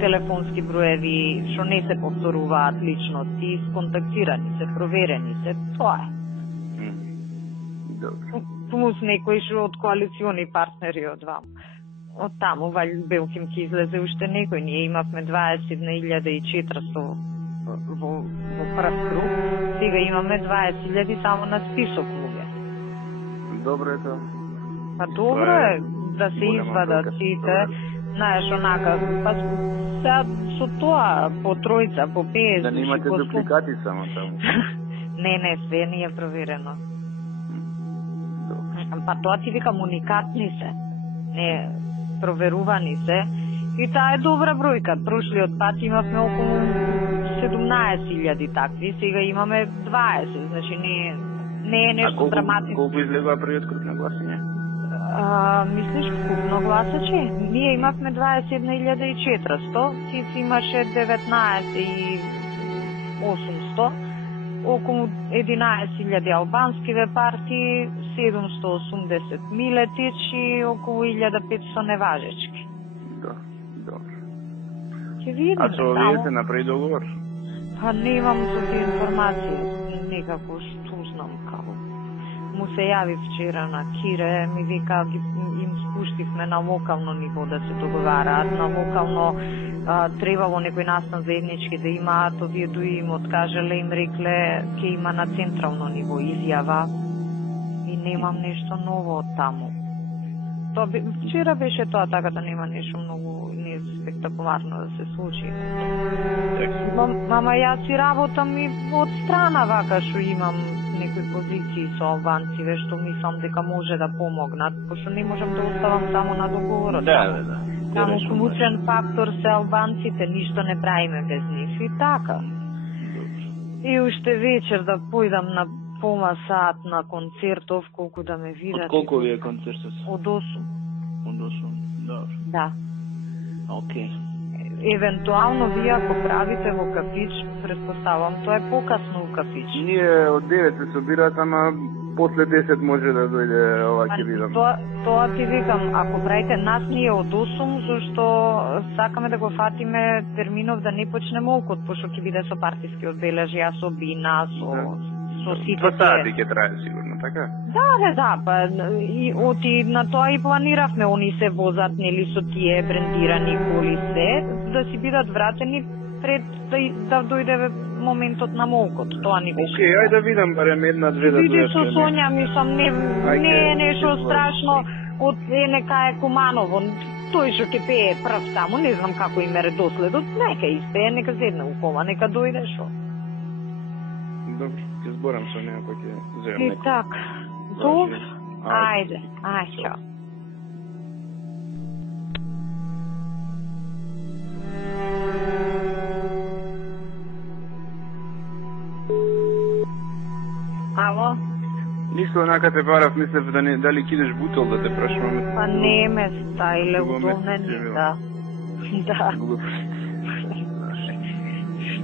телефонски броеви, што не се повторуваат личности, сконтактирани се, проверени се, тоа е. Плюс некои што од коалициони партнери од вам. Од таму, Белким ќе излезе уште некој, ние имавме 21.400 во прв круг, сега имаме 20.000 само на список луѓе. Добро е тоа. Па добро е да се извадат сите, знаеш, онака, па со тоа, по тројца, по 50... Да не имате дупликати само таму? Не, све не е проверено. Па тоа ти викам, уникатни се, не проверувани се, и таа е добра бројка. Прошлиот пат имавме околу 17.000 такви, сега имаме 20, значи не е нешто драматично. Колку излегува првиот круг на гласање? Мислиш купно гласачи? Ние имавме 21.400, ти си имаше 19.800, околу 11.000 албанскиве партии, 780 милетичи, околу 1.500 неважечки. Да, добро. Ќе видиме. А со овие се направи договор? Па немам со тие информации, некако што знам како. Му се јави вчера на Кире, ми вика, им спуштивме на локално ниво да се договараат, на локално требало некој настан заеднички да имаат, овие дуи им откажале, им рекле, ќе има на централно ниво изјава и немам нешто ново од таму. Вчера беше тоа, така да нема нешто многу спектакуларно да се случи. Мама, јас си работам и од страна вака што имам некои позиции со албанциве што мислам дека може да помогнат, пошто не можам да оставам само на договорот. Да. Само клучен фактор се албанците, ништо не правиме без нив и така. И уште вечер да појдам на пома саат на концертов, колку да ме видат. Од колку ви е концертот? Од 8. Од 8, добро. Да. Океј. Евентуално вие ако правите во кафич, предпоставам, тоа е покасно во кафич. Ние од 9 се собираат, ама после 10 може да дојде ова ќе видам. Тоа ти викам, ако правите нас ние од 8, зашто сакаме да го фатиме терминов да не почне молкот, пошто ќе биде со партиски одбележја, со бина, со сите. Па сати ќе трае сигурно, така? Да, па и оти на тоа и планиравме, они се возат нели со тие брендирани коли се, да си бидат вратени пред да дојде моментот на молкот. Тоа ни беше. Океј, ајде да видам барем една-две да дојде. Види со Сонја, мислам, не е нешто страшно од нека е Куманово. Тој што ќе пее прв таму, не знам како им е редоследот, нека испее, нека седне у кола, нека дојде шо. Добро, ќе зборам со неа, па ќе земам некој. И така. Добро. Ајде, чао. Ало? Ништо онака те барав, мислев дали кидеш бутол да те прашуваме. Па не ме стаиле удобнени, да. Да.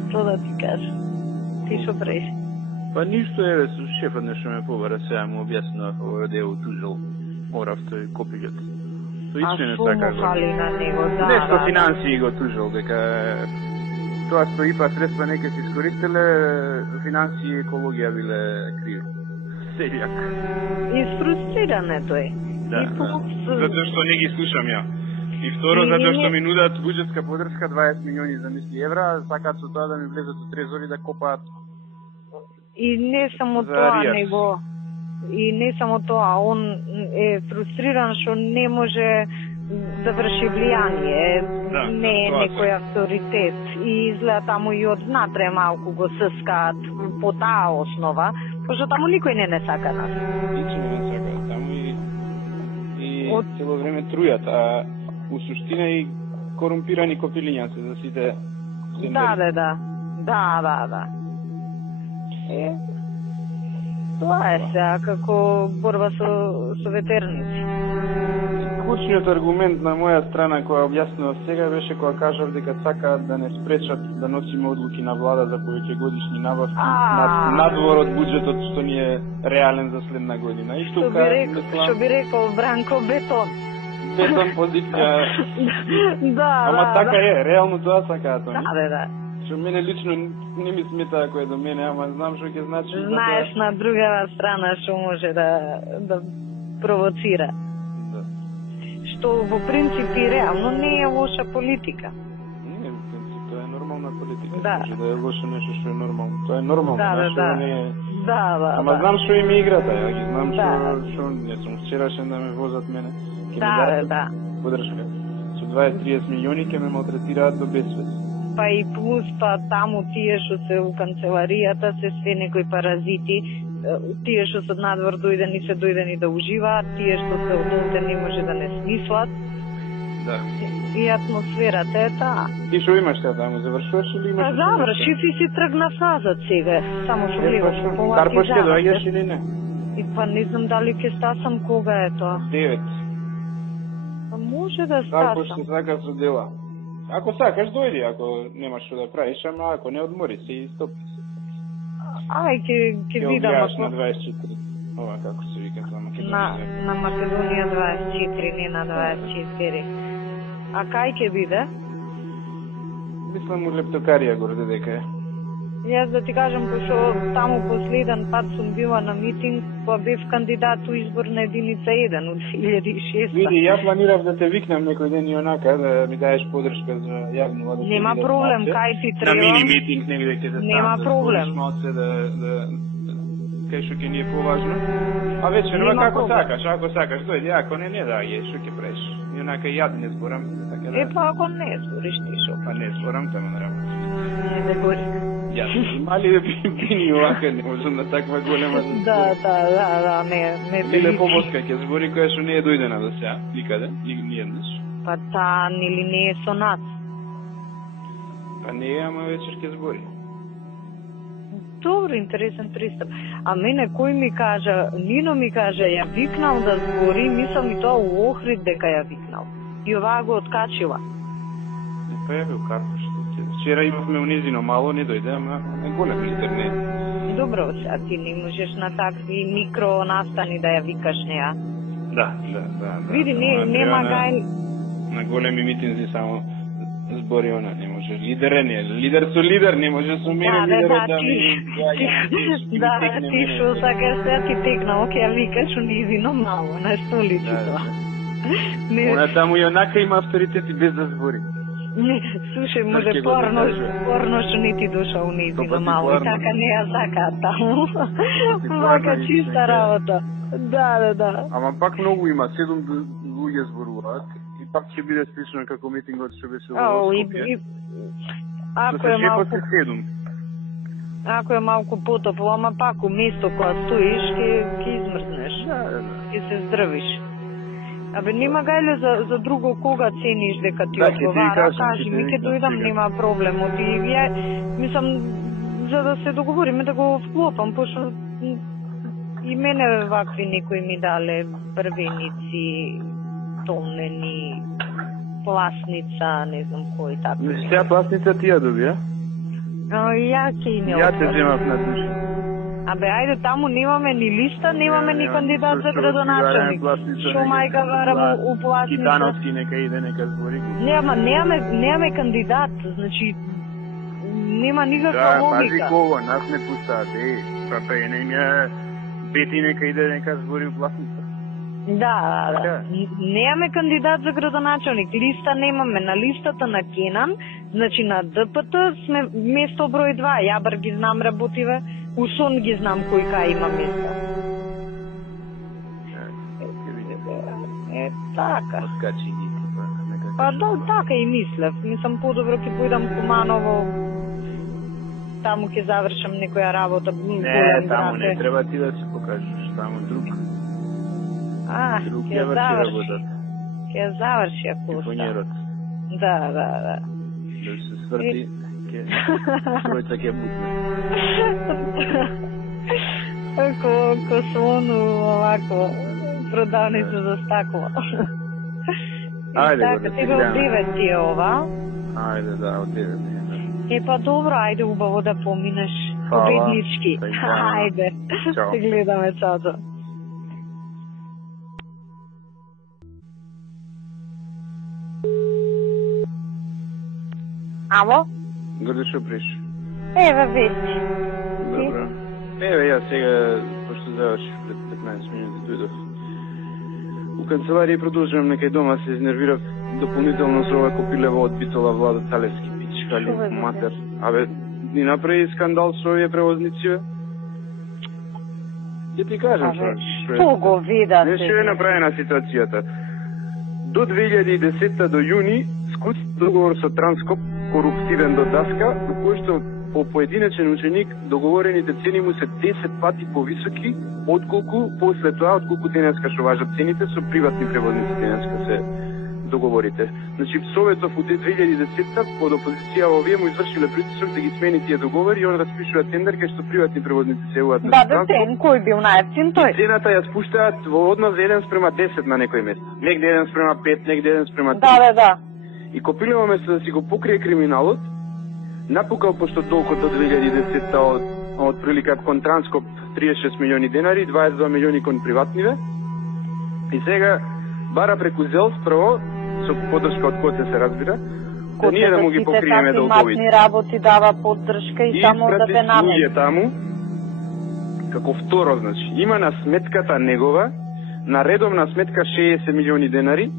Што да ти кажа? Ти шо правиш? Па ништо, еве, со шефот нешто ме побара, сега му објаснав овој дел тужил, морав тој копилјот. А шо му фали на него, да. Нешто финансии го тужил, дека тоа што ИПА средства не ќе се искористеле, финансии и екологија биле криви. Селјак. Изфрустриран е тој. Да, затоа што не ги слушам ја. И второ, затоа што ми нудат буџетска подршка 20 милиони за мисли евра, сакаат со тоа да ми влезат у трезори да копаат. И не само тоа, него и не само тоа, он е фрустриран што не може да врши влијание, не е некој авторитет и изгледа таму и од внатре малку го съскаат по таа основа, пошто таму никој не сака нас. Ничего не сака, таму и цело време трујат, а у суштина и корумпирани копилиња се за сите земјари. Да. Тоа е сега како борба со ветерници. Клучниот аргумент на моја страна која објаснував сега беше кога кажав дека сакаат да не спречат да носиме одлуки на влада за повеќегодишни набавки надвор од буџетот што ни е реален за следна година. И тука што би рекол Бранко, бетон позиција. Да. Ама така е, реално тоа сакаат они. Да. Што мене лично не ми смета ако е до мене, ама знам што ќе значи. Знаеш на другава страна што може да провоцира. Што во принцип и реално не е лоша политика. Не, во принцип тоа е нормална политика. Да. Може да е лошо нешто што е нормално. Тоа е нормално, да. Не е... Да. Ама знам што им играта, ја ги знам што не сум вчерашен да ме возат мене. Да. Подршка. Со 20-30 милиони ќе ме малтретираат до безсвет. Па и плюс, па таму тие што се у канцеларијата се све некои паразити, тие што се од надвор дојдени да уживаат, тие што се однутре не може да не смислат. Да. И атмосферата е таа. Ти што имаш таму, завршуваш или имаш? Па завршив и си тргнав назад сега, само што гледаш по Карпош ќе доаѓаш или не? И па не знам дали ќе стасам кога е тоа. 9. Па може да стасам. Карпош се сака со дела. Ако сакаш, дојди, ако немаш што да правиш, ама ако не одмори се и стопи се. Ај, ќе видам. Ќе на 24. Ова како се вика за Македонија. На Македонија 24, не на 24. А кај ќе биде? Мислам у Лептокарија горде дека е. Јас да ти кажам, пошто таму последен пат сум била на митинг, па бев кандидат у изборна единица 1 од 2006. Види, ја планирав да те викнам некој ден и онака, да ми даеш подршка за јавно владе. Нема проблем, кај ти треба. На мини митинг, не виде ќе се нема проблем. Кај што ќе ни е поважно. А вечерва како сакаш, ако сакаш, дојди, ако не дај, што ќе правиш? И онака и јад не зборам, така да. Па ако не збориш ти шо? Па не зборам, тamo на работа. Не да гори. Мали бини овака, не можам на таква голема. Да, не Лиле Побоска ќе збори која што не е дојдена до сега, никаде, ни еднаш. Па таа нели не е со нас? Па не е, ама вечер ќе збори. Добро, интересен пристап. А мене кој ми кажа, Нино ми кажа, ја викнал да збори, мислам и тоа у Охрид дека ја викнал. И оваа го откачила. Па е, како што вчера имавме унизино мало, не дојде, ама голем лидер не. Добро, а ти не можеш на такви микро настани да ја викаш неа. Да. Види, нема гај... На големи митинзи само збори она, не може лидер е, не, лидер со лидер, не може со мене лидерот да ми... Да, ти што сакаш да ти текна, оке, ја викаш унизино мало, на што личи тоа? Она таму и онака има авторитети без да збори. Слушај, може порно што не ти душа унизино мало, и така не ја сакаат таму. Вака чиста работа. Да. Ама пак многу има, 7 луѓе зборуваат. Пак ќе биде слично како митингот што беше во Скопје. Ако е малку потопло, ама пак у место кога стоиш ќе измрзнеш. Ќе се здравиш. Абе нема гајле за друго кога цениш дека ти одговара, кажи ми ќе дојдам, нема проблемот. И вие мислам за да се договориме да го вклопам, пошто и мене вакви некои ми дале првеници, томнени, пласница, не знам кој така. Значи таа пласница ти ја доби, а? Ја ќе и не ја те земав на душа. Абе, ајде, таму немаме ни листа, немаме ни кандидат за градоначелник. Шо мајка варам у пласница? Китановски нека иде, нека збори. Немаме кандидат, значи нема никаква логика. Да, пази кого, нас не пустаат, папа е немја Бети нека иде, нека збори у пласница. Да. Немаме кандидат за градоначелник, листа немаме. На листата на Кенан, значи на ДПТ сме место број 2. Јабар ги знам работиве, Усон ги знам кој кај има место. Така. Откачи ги. Па да, така и мислев. Мислам подобро ќе појдам Куманово. Таму ќе завршам некоја работа. Не, таму не треба ти да се покажеш, таму друг. Ќе заврши. Ќе заврши ако оста. Да. Да се сврти, тројца ќе бутне. Ако сону овако продавница за стакло. Ајде, така, сега од 9 ти е ова. Ајде, да, од 9. Па добро, ајде убаво да поминеш победнички. Ајде, се гледаме, чао. Ало? Горде шо приш? Еве веќе. Добро. Еве ја сега, пошто завршив пред 15 минути, дојдов у канцеларија и продолжувам некај дома, се изнервирав дополнително со ова копилево од Битола Влада Талевски, пичкали, матер. Абе, ни направи скандал со овие превозници, бе? Ќе ти кажам што го видате? Не што е направена ситуацијата. До 2010 до јуни склучи договор со Транскоп, коруптивен до даска, во кој што по поединечен ученик договорените цени му се 10 пати повисоки отколку после тоа, отколку денеска што важат цените со приватни превозници денеска се договорите. Значи Советов у 2010 под опозиција овие му извршиле притисок да ги смени тие договори и он распишува тендер кај што приватни превозници се јавуваат. Да, кој бил најевтин тој? Цената ја спуштаат во однос 1:10 на некој место. Негде 1:5, негде 1:3. Да. И Копилево место да си го покрие криминалот, напукал пошто толку до 2010 од прилика кон Транскоп 36 милиони денари, 22 милиони кон приватниве. И сега бара преку ЗЕЛС прво, со поддршка од Коце се разбира, да ние да му ги покриеме долговите. Матни работи дава поддршка и само да те намери. И таму, како второ, значи, има на сметката негова, на редовна сметка 60 милиони денари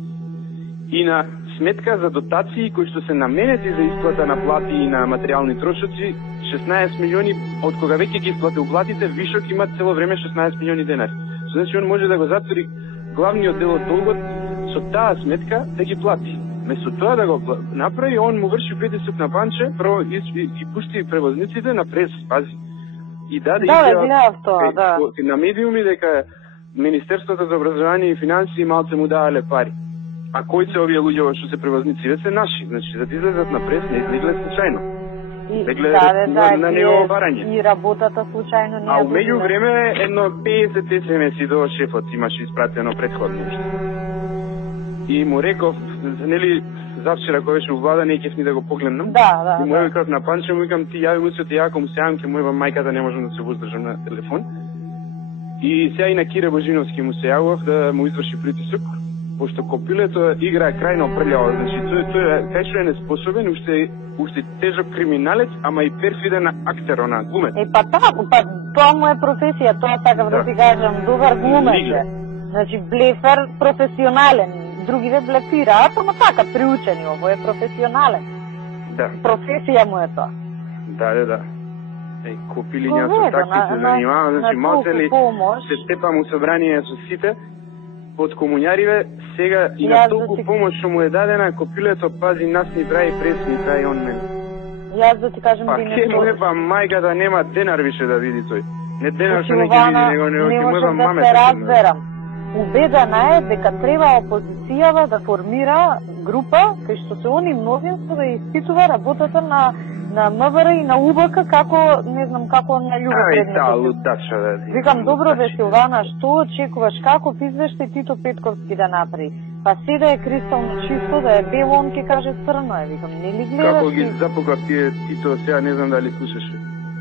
и на сметка за дотации кои што се наменети за исплата на плати и на материјални трошоци 16 милиони, од кога веќе ги исплатил платите, вишок има цело време 16 милиони денари. Значи он може да го затвори главниот дел од долгот со таа сметка да ги плати. Место тоа да го направи, он му врши притисок на Панче, прво и пушти превозниците на прес, пази. И даде на медиуми дека Министерството за образование и финансии малце му давале пари. А кои се овие луѓе што се превозници, се наши, значи за да излезат на прес не излегле случајно. на негово барање. И работата случајно не е. А меѓу време едно 50 SMS до шефот имаше испратено предходно. И му реков, нели, завчера кој беше у влада, не ќе сни да го погледнам. Да. И му викав на Панче, му викам, ти јави му се, ако му се јавам, ќе му јавам мајката, не можам да се воздржам на телефон. И сега и на Кире Божиновски му се јавав да му изврши притисок, пошто копилето играе крајно прљаво. Значи, тој кај што е неспособен, уште тежок криминалец, ама и перфиден актер, она, глумец. Тоа му е професија, тоа сакав да ти кажам, добар глумец. Значи, блефер професионален, другиве блефираат, ама така, приучени, ово е професионален. Да. Професија му е тоа. Да. Копилиња со такви се занимава, значи малце ли се степа му собрание со сите, од комуњариве, сега и на толку помош што му е дадена, копилето пази нас ни прави пресни, прави он мене. Јас да ти кажам би нешто. Па ке му епа мајката нема денар више да види тој. Не денар што не ќе види, него ќе му епа мамета. Не разберам. Убедена е дека треба опозицијава да формира група кај што се они мнозинство да испитува работата на МВР и на УБК како, не знам, како на љубе предмети. Викам, добро бе Силвана, што очекуваш, како извештај Тито Петковски да направи? Па се да е кристално чисто, да е бело, он ќе каже црно е. Викам, не ли гледаш? Како ги запукав тие Тито, сега не знам дали слушаше.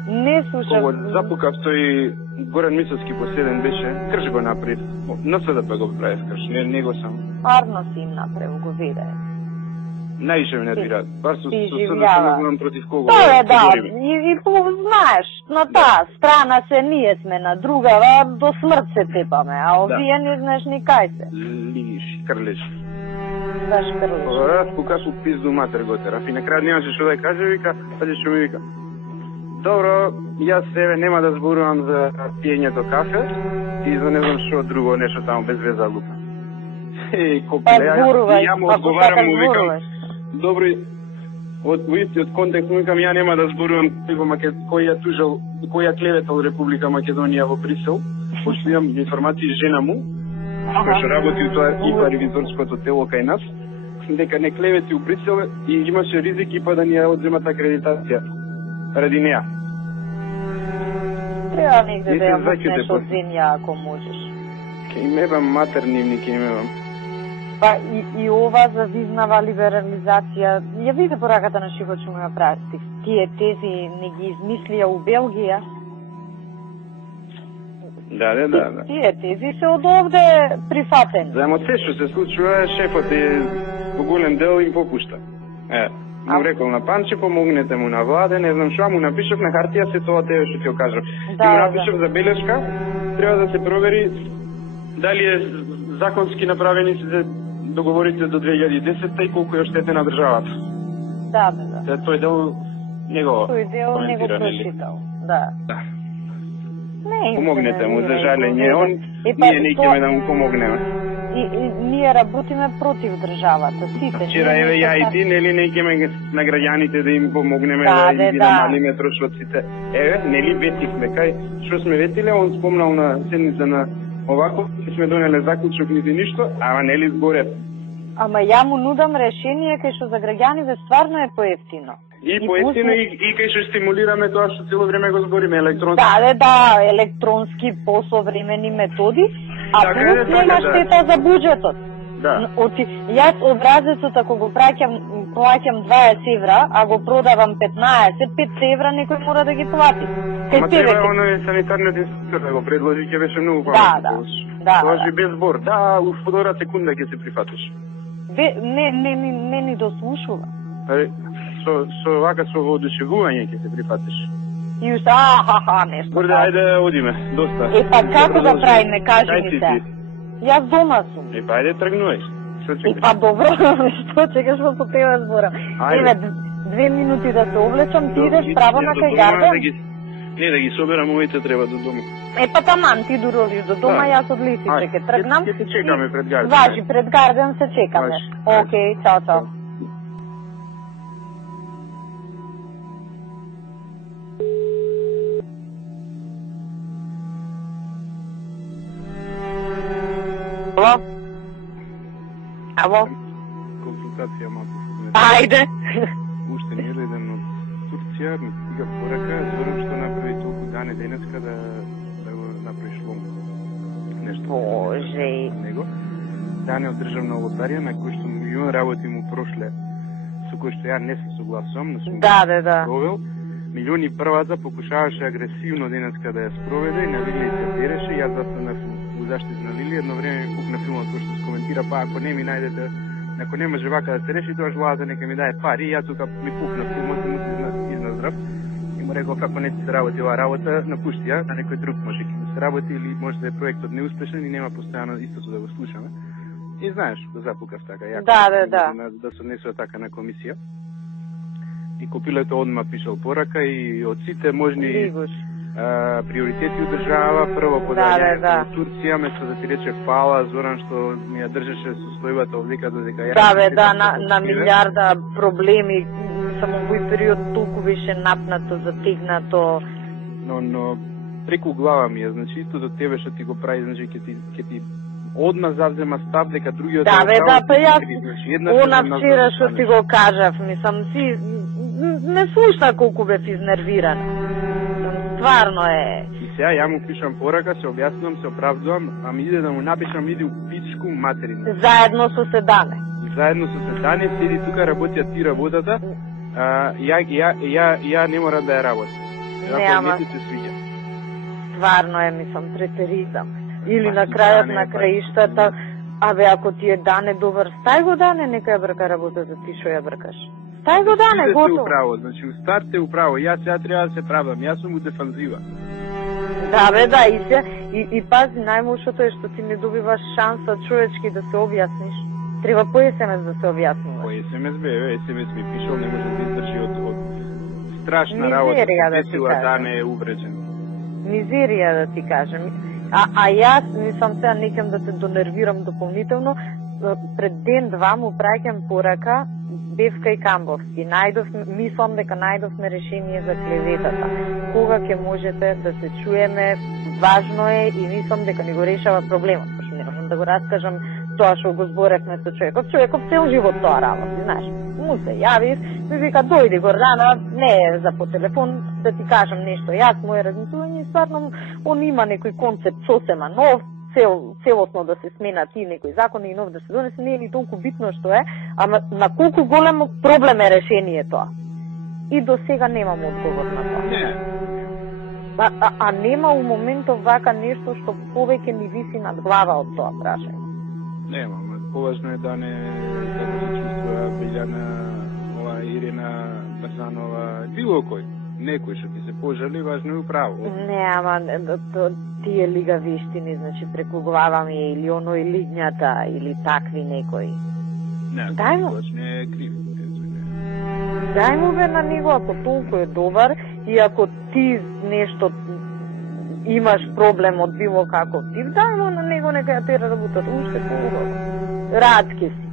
Не слушам. Кога запукав тој Горан Мисовски последен беше, крш го направи. НСДП го правив крш, не го сам. Арно си им направил, го виде. Најше ме нервира. Бар со не знам против кого. Тоа е, да. И знаеш, на таа страна се ние сме, на другава до смрт се тепаме, а овие не знаеш ни кај се. Лигиш, крлеш. Да, шкрлеш. Покажу пизду матер готера. И на крај немаше што да каже, вика, пази што ми вика. Добро, јас себе нема да зборувам за пиењето кафе и за не знам што друго, нешто таму без веза лука. Копиле, ја му одговарам, му викам, добро, од истиот контекст, му викам, ја нема да зборувам кој ја тужал, кој ја клеветал Република Македонија во Брисел, пошто имам информации жена му, која што работи у тоа ИПА ревизорското тело кај нас, дека не клевети у Брисел и имаше ризик ИПА да ни ја одземат акредитација ради неа. Треба негде да ја мутнеш од земја, ако можеш. Ке имебам матернивни, ке имебам. Па и ова за визнава либерализација, ја виде пораката на Шивот што му ја пратив. Тие тези не ги измислија у Белгија. Да. Тие тези се од овде прифатени. Знаемо се што се случува, шефот е по голем дел им попушта. Му рекол на Панче, помогнете му на владе, не знам што, му напишав на хартија се тоа тебе што ти го кажав. И му напишав за белешка, треба да се провери дали е законски направени се договорите до 2010 и колку е оштетена државата. Да. Тој дел него прочитал. Да. Помогнете му за жалење, ние не ќеме да му помогнеме. И ние работиме против државата, сите. Вчера еве ја и ти, нели не ќеме на граѓаните да им помогнеме да ги намалиме трошоците. Еве, нели ветивме кај, што сме ветиле, он спомнал на седница на овако, сме донеле заклучок нити ништо, ама нели зборев. Ама ја му нудам решение кај што за граѓаните стварно е поевтино. И поевтино и кај што стимулираме тоа што цело време го збориме електронски. Да, електронски посовремени методи, а плюс нема штета за буџетот. Да. Јас образецот ако го плаќам 20 евра, а го продавам 15, 5 евра некој мора да ги плати. Ама треба оној санитарниот инспектор да го предложи, ќе беше многу паметно. Да. Тоа би без збор. Да, у втората секунда ќе се прифатиш. Не ни дослушува. Со вака со воодушевување ќе се прифатиш. И нешто. Борде, ајде одиме, доста. Па како да правиме, кажи ми се. Јас дома сум. Па ајде тргнувај. Па добро, што чекаш по тебе збора. Еве 2 минути да се облечам, ти идеш право на кај Гарден. Не, да ги соберам, овоите треба до дома. Па таман, ти доролиш до дома, јас од Лисице ќе тргнам. Ќе те чекаме пред Гарден. Важи, пред Гарден се чекаме. Океј, чао. Ало? Консултација малку. Ајде. Уште не еден од Турција. комисија ми стига порака Зоран што направи толку дане денеска да го направиш лом. Нешто. Боже. Него. Дане од државна лотарија на кој што милион работи му прошле, со кој што ја не се согласувам, но сум провел. Милиони првата покушаваше агресивно денеска да ја спроведе и на Лилија се тереше, јас застанав у заштита на Лилија, едно време ми пукна филмот кој што се коментира, па ако не ми најдете, ако не може вака да се реши, тоа владата нека ми даде пари, и јас тука ми пукна филмот и му се изназдрав. И му рекол, како не ти се работи оваа работа, напушти ја, на некој друг може да се работи или може да е проектот неуспешен и нема постојано истото да го слушаме. И знаеш, го запукав така, јако да се однесува така на комисија. И копилето одма пишал порака и од сите можни приоритети одржава прво подарјање во Турција, место да ти рече фала Зоран што ми ја држеше состојбата овдека додека ја на милиарда проблеми само во овој период толку беше напнато, затегнато. Но преку глава ми е, значи исто до тебе што ти го прави, значи ќе ти одма завзема став дека другиот па јас она вчера што ти го кажав, мислам си не слушна колку бев изнервирана. Стварно е. И сега ја му пишам порака, се објаснувам, се оправдувам, а ми иде да му напишам иди у пичку материна. Заедно со Седане. Заедно со Седане седи тука, работија ти работата, ја не мора да ја работи. Не ти се свиѓа. Стварно е, мислам, претеризам. Или на крајот на краиштата, ако ти е Дане добар, стај го Дане, нека ја брка работата, ти шо ја бркаш. Стај го Дане, готово. Управо, значи у старт е управо, јас сега треба да се правдам, јас сум у дефанзива. И пази, најмошото е што ти не добиваш шанса човечки да се објасниш. Треба по SMS да се објаснуваш. По SMS SMS ми пишал, не може да издржи од страшна работа, да не е увреđен. Мизерија да ти кажем. А јас мислам сега некам да се донервирам дополнително, пред ден-два му праќам порака, бев кај Камбовски. Мислам дека најдовме решение за клеветата. Кога ќе можете да се чуеме, важно е и мислам дека ни го решава проблемот. Пошто не можам да го раскажам тоа што го зборевме со човекот. Човекот цел живот тоа работи, знаеш. Му се јавив, ми вика дојди Гордана, не е за по телефон да ти кажам нешто. Јас моје размислување, стварно он има некој концепт сосема нов, целосно да се сменат и некои закони и нов да се донесе, не е ни толку битно што е, ама на колку голем проблем е решение тоа. И до сега немам одговор на тоа. Не. А нема у моментов вака нешто што повеќе ни виси над глава од тоа прашање. Нема, поважно е да не да се чувствува Билјана, Ирина Базанова, било кој. Некој што ти се пожали, важно е управо. Не, ама тие лига виштини, значи преку глава ми е или оној лигњата, или такви некои. Не, не е крив. Дај му бе на него, ако толку е добар и ако ти нешто имаш проблем од било каков тип, дај му на него, нека ја тера работат уште по-убаво. Радки си.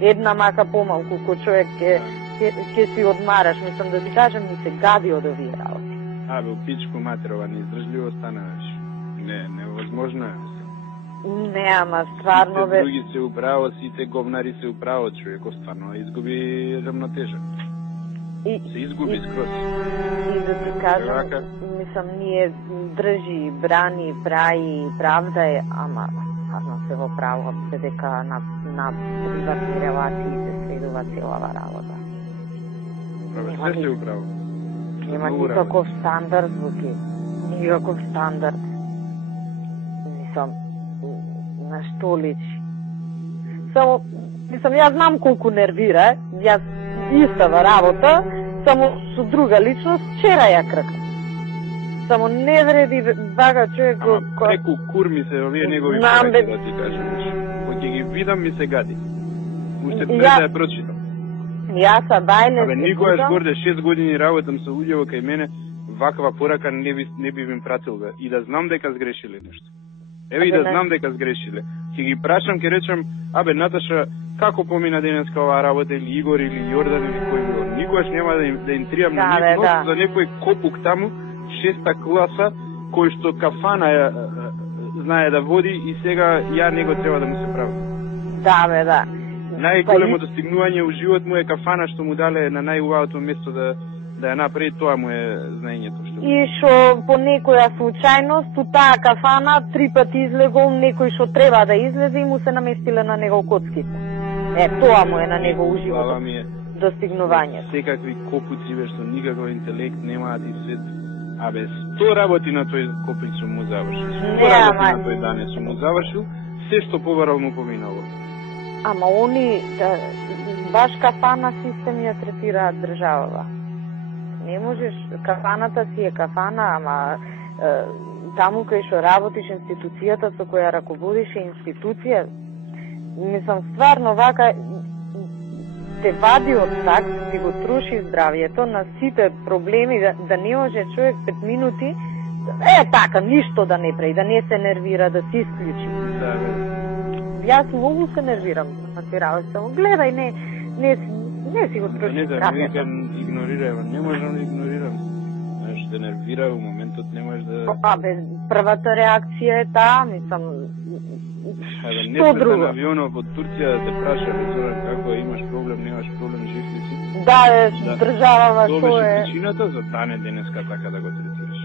Една мака помалку, кој човек ќе си одмараш, мислам да ти кажам, ми се гади од овие работи. Абе, у пичку матерова, неиздржливо станеш. Невозможно е. Не, ама стварно бе... Сите други се управо, сите говнари се управо, човеков стварно изгуби рамнотежа. Се изгуби скроз. И да ти кажам, мислам, ние држи, брани, прави, правда е, ама стварно се во право, се дека на приватни релации се сведува целава работа. Се се управо. Нема никаков стандард, никаков стандард. Мислам, на што личи? Само, мислам, јас знам колку нервира, јас истава работа, само со друга личност, вчера ја кркам. Само не вреди вака човек кој... Преку кур ми се овие негови пораки, да ти кажем. Кој ќе ги видам ми се гади. Уште пред да ја прочитам. Јас бајле... Абе, никогаш горде 6 години работам со луѓе кај мене, ваква порака не би им пратил бе. И да знам дека сгрешиле нешто. Еве и да знам дека сгрешиле. Ќе ги прашам, ќе речам, абе, Наташа, како помина денеска оваа работа, или Игор, или Јордан, или кој било. Никогаш нема да им тријам на нив, просто за некој копук таму, 6-та класа, кој што кафана знае да води и сега ја него треба да му се прави. Да. Најголемо достигнување у живот му е кафана што му дале на најубавото место да ја направи, тоа му е знаењето што. И што по некоја случајност у таа кафана 3 пати излегол некој што треба да излезе и му се наместиле на него коцките. Тоа му е на него уживото достигнување. Секакви копуци бе што никаков интелект немаат и свет. Абе, 100 работи на тој копик сум му завршил. 100 работи на тој данес сум му завршил, се што побарал му поминало. Ама они, баш кафана систем ја третираат државава. Не можеш, кафаната си е кафана, ама таму кај што работиш, институцијата со која раководиш е институција. Мислам, стварно вака те вади од такс, ти го троши здравието на сите проблеми, да не може човек 5 минути, така, ништо да не прави, да не се нервира, да се исклучи. Да, Јас многу се нервирам на ти работи, само гледај, не си го троши здравието. Не можам да игнорирам. Знаеш, те нервира, у моментот не можеш да... Првата реакција е таа, мислам, што друго? На авионот од Турција да те праша, како имаш проблем, немаш проблем, жив ли си? Да, државава, што е... Тоа беше причината за дане денеска така да го третираш.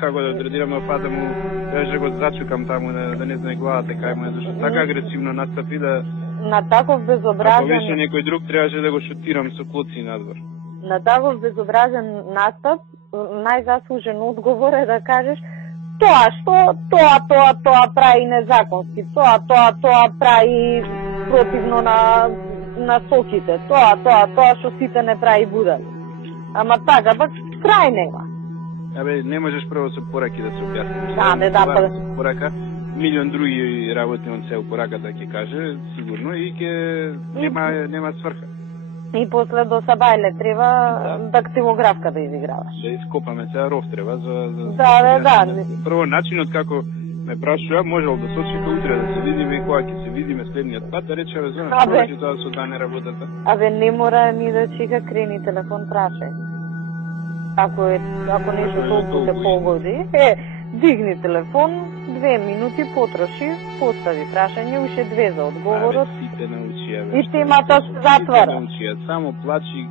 Како да третирам, фата му, трябваше да го зачукам таму, да не знае главата кај му е, зашто така агресивно настапи да... На таков безобразен... Ако беше некој друг, трябваше да го шутирам со клоци надвор. На таков безобразен настап, најзаслужен одговор е да кажеш тоа прави незаконски, тоа прави противно на соките, тоа што сите не прави будали. Ама така, пак крај нема. Абе, не можеш прво со пораки да се објасниш. Да, порака, милион други работи он се пораката ќе каже, сигурно, и ќе нема сврха. И после до Сабајле треба дактилографка да изиграваш. Да ископаме сега ров треба за... Да. Прво, начинот како ме прашува, можел да се очека утре да се видиме и кога ќе се видиме следниот пат, да рече, знаеш, кога ќе тоа со дане работата. Абе, не мора ни да чека, крени телефон, прашај. Ако нешто толку те погоди, дигни телефон, 2 минути потроши, постави прашање, уште 2 за одговорот. Сите научија, и темата се затвара. Научија, само плачи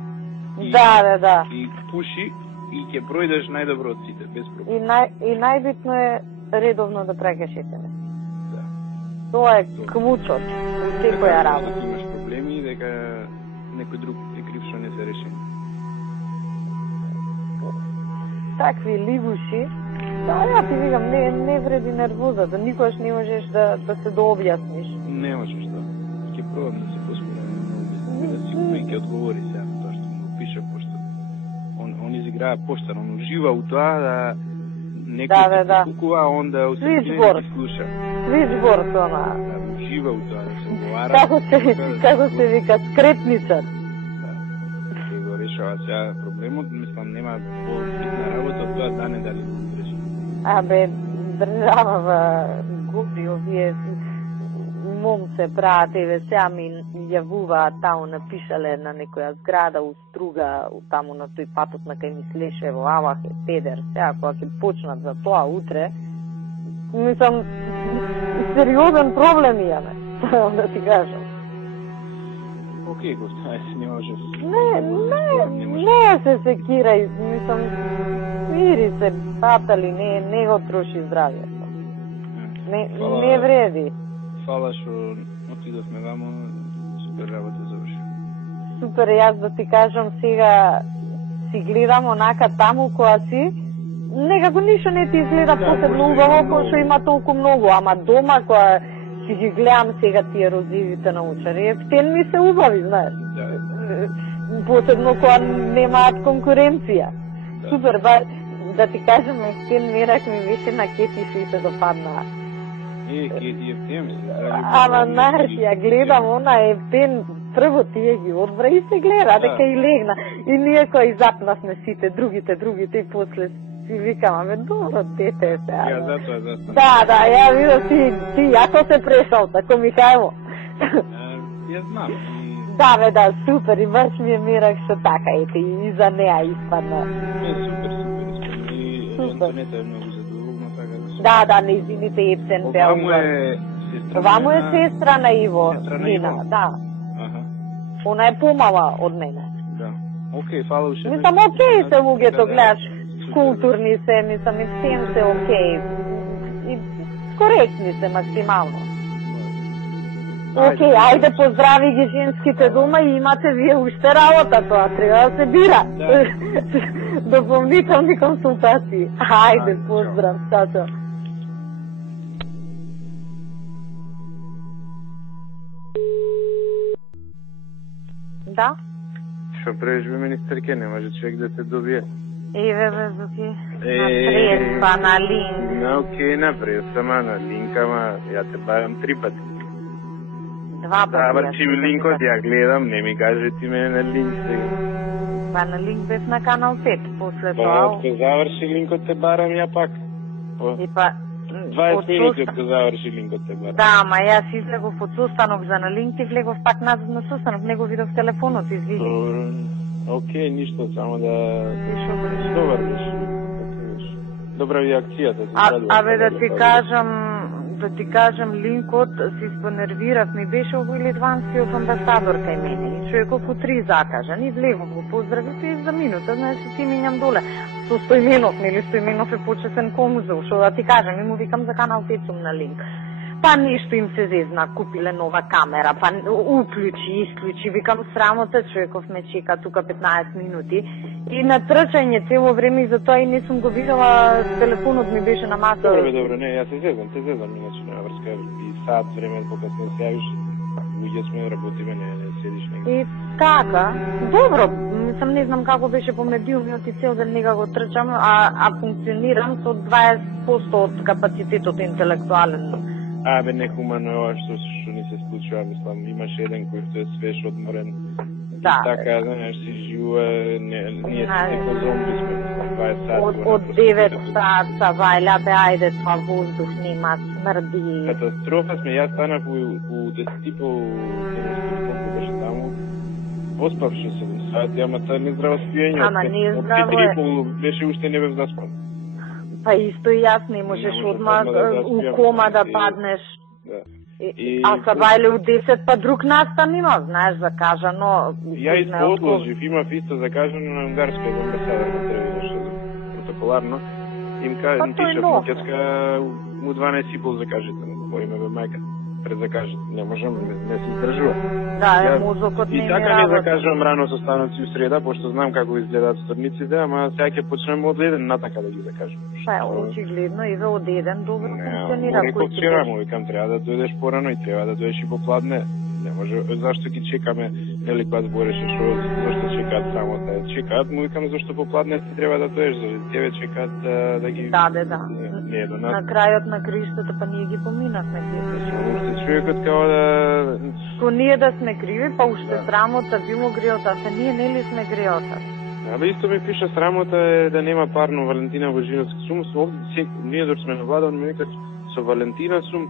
Да. И пуши и ќе пројдеш најдобро од сите, без проблем. И најбитно е редовно да праќаш SMS. Да. Тоа е клучот во секоја работа. Дека имаш проблеми и дека некој друг е крив што не се решени. Такви ливуши, ја ти викам, не вреди нервоза, да никогаш не можеш да се дообјасниш. Не можеш да. Ќе пробам да се поспорам, да сигурно и ќе одговори сега на тоа што му пише, пошто он изиграа поштар, он ужива у тоа да некој се покукува, он да усетне да слуша. Свичбор тоа. Да ужива у тоа, да се оговара. Како се вика, скретничар. Решава сега проблемот, мислам нема по-битна работа од тоа дане дали го реши. Абе, државава губи овие момце прават, сега ми јавуваат таму напишале на некоја зграда у Струга, таму на тој патот на кај Мислеше во Авахе, педер, сега кога ќе почнат за тоа утре, мислам, сериозен проблем имаме, да ти кажам. Океј, гостај се, не можеш. Не се секирај, мислам, мири се, патали, не го троши здравието. Не вреди. Фала што отидовме вамо, супер работа заврши. Супер, јас да ти кажам сега, си гледам онака таму која си, некако ништо не ти изгледа посебно убаво, кој што има толку многу, ама дома која си ги гледам сега тие розивите на учари, ефтен ми се убави, знаеш. Посебно која немаат конкуренција. Супер, да ти кажам, ефтен мерак ми беше на кети и се допаднаа. Кети ефтен ми се. Ама, знаеш, ја гледам она ефтен, прво тие ги одбра и се гледа, дека и легна. И ние кои запнасме сите, другите, и после си викам, аме, добро дете е сега. Ја, затоа. Да, ја видам, ти јако се прешал, тако Михајло. Ја знам. Да, супер, и баш ми е мерак што така, ете, и за неа испадна. Супер, и Антонета е многу задоволна, така да. Да, нејзините епсен беа. Ова е сестра на Иво, Нина, да. Она е помала од мене. Да. Океј, фала уште. Мислам, океј се луѓето, гледаш, културни се, мислам, и всем се океј. И коректни се максимално. Океј, ајде поздрави ги женските дома и имате вие уште работа, тоа треба да се бира. Дополнителни консултации. Ајде, поздрав, тато. Да? Што правиш, бе, министерке, не може човек да те добие. Еве, бе, Зуки, напред, па на линк. Океј, напред, сама на линк, ама ја те барам 3 пати. 2 пати. Да, врчи линкот, ја гледам, не ми каже ти мене на линк сега. Па на линк бев на канал 5, после Па, тоа. отко заврши линкот те барам ја пак. И па 20 минути отко заврши линкот те барам. Да, ма јас излегов од состанок за на линк и влегов пак назад на состанок, него видов телефонот, извини. Добро. Океј, ништо, само да добар беше. Добра ви акцијата. Абе да ти кажам линкот се испонервирав, ми беше овој литванскиот амбасадор кај мене и човеков у 3 закажа, ни влегов го поздравите и за минута, знаеш, ти минјам доле. Со Стојменов, нели Стојменов е почесен конзул, што да ти кажам, и му викам за канал 5 сум на линк. Па нешто им се зезна, купиле нова камера, па уклучи, исклучи, викам срамота, човеков ме чека тука 15 минути. И на трчање цело време и затоа и не сум го видела, телефонот ми беше на маса. Добро, не, јас те зезам, иначе нема врска, и сат време покасно се јавиш, луѓе сме, работиме, не седиш негде. И така, добро, мислам, не знам како беше по медиумиот и цел ден некако трчам, а функционирам со 20% од капацитетот интелектуален. Абе, нехумано е ова што ни се случува, мислам, имаш еден кој што е свеж, одморен, да. Така, знаеш, си живува, ние се како зомби сме, мислам, 20 сати. Од 9 сата, вајля, бе, ајде, това воздух нема, смрди. Катастрофа сме, јас станав у 10 по колку беше таму, поспав што 7 сати, ама тоа не здраво спиење. Ама не здраво е. Од 4,5 беше уште не бев заспан. Па исто и јас не можеш одма у кома да паднеш. Да. А са бајле у 10 па друг настан има, знаеш, закажано. Ја одложив, имав исто закажано на унгарскиот амбасадор на Тревина, протоколарно. Им пишав макетска му 12,5 закажете, во име бе мајка. Презакажете, не можам, не се издржува. Да, мозокот не и така не закажувам рано состаноци у среда, пошто знам како изгледаат сторниците, ама сега ќе почнем од 1 натака да ги закажувам. Па, очигледно и од 1 добро функционира. Реков вчера му, викам, треба да дојдеш порано и треба да дојдеш и попладне. Не може, зашто ги чекаме, нели, кога збореше, зашто чекаат самота. Чекаат, му викам, зашто попладне ти треба да дојдеш, за тебе чекаат да ги... Да. Не, до нас. На крајот на криштата, па ние ги поминавме. Уште човекот као да... Ко ние да сме криви, па уште срамота, било греота, се ние нели сме греота. Абе, исто ми пиша срамота е да нема парно Валентина Божиновски сум, ние док сме на влада, ми викат, со Валентина сум,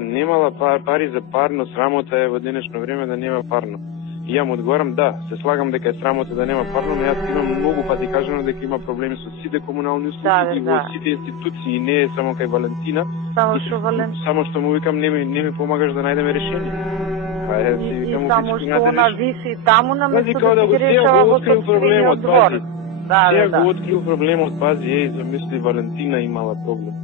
немала пари за парно, срамота е во денешно време да нема парно. И ја му одговарам, да, се слагам дека е срамота да нема парно, но јас имам многу пати кажано дека има проблеми со сите комунални услуги и во сите институции, не е само кај Валентина. Само што му викам, не ми помагаш да најдеме решение. И само што она виси таму на место да ги решава во собствениот двор. Ја го открил проблемот, пази, замисли Валентина имала проблем.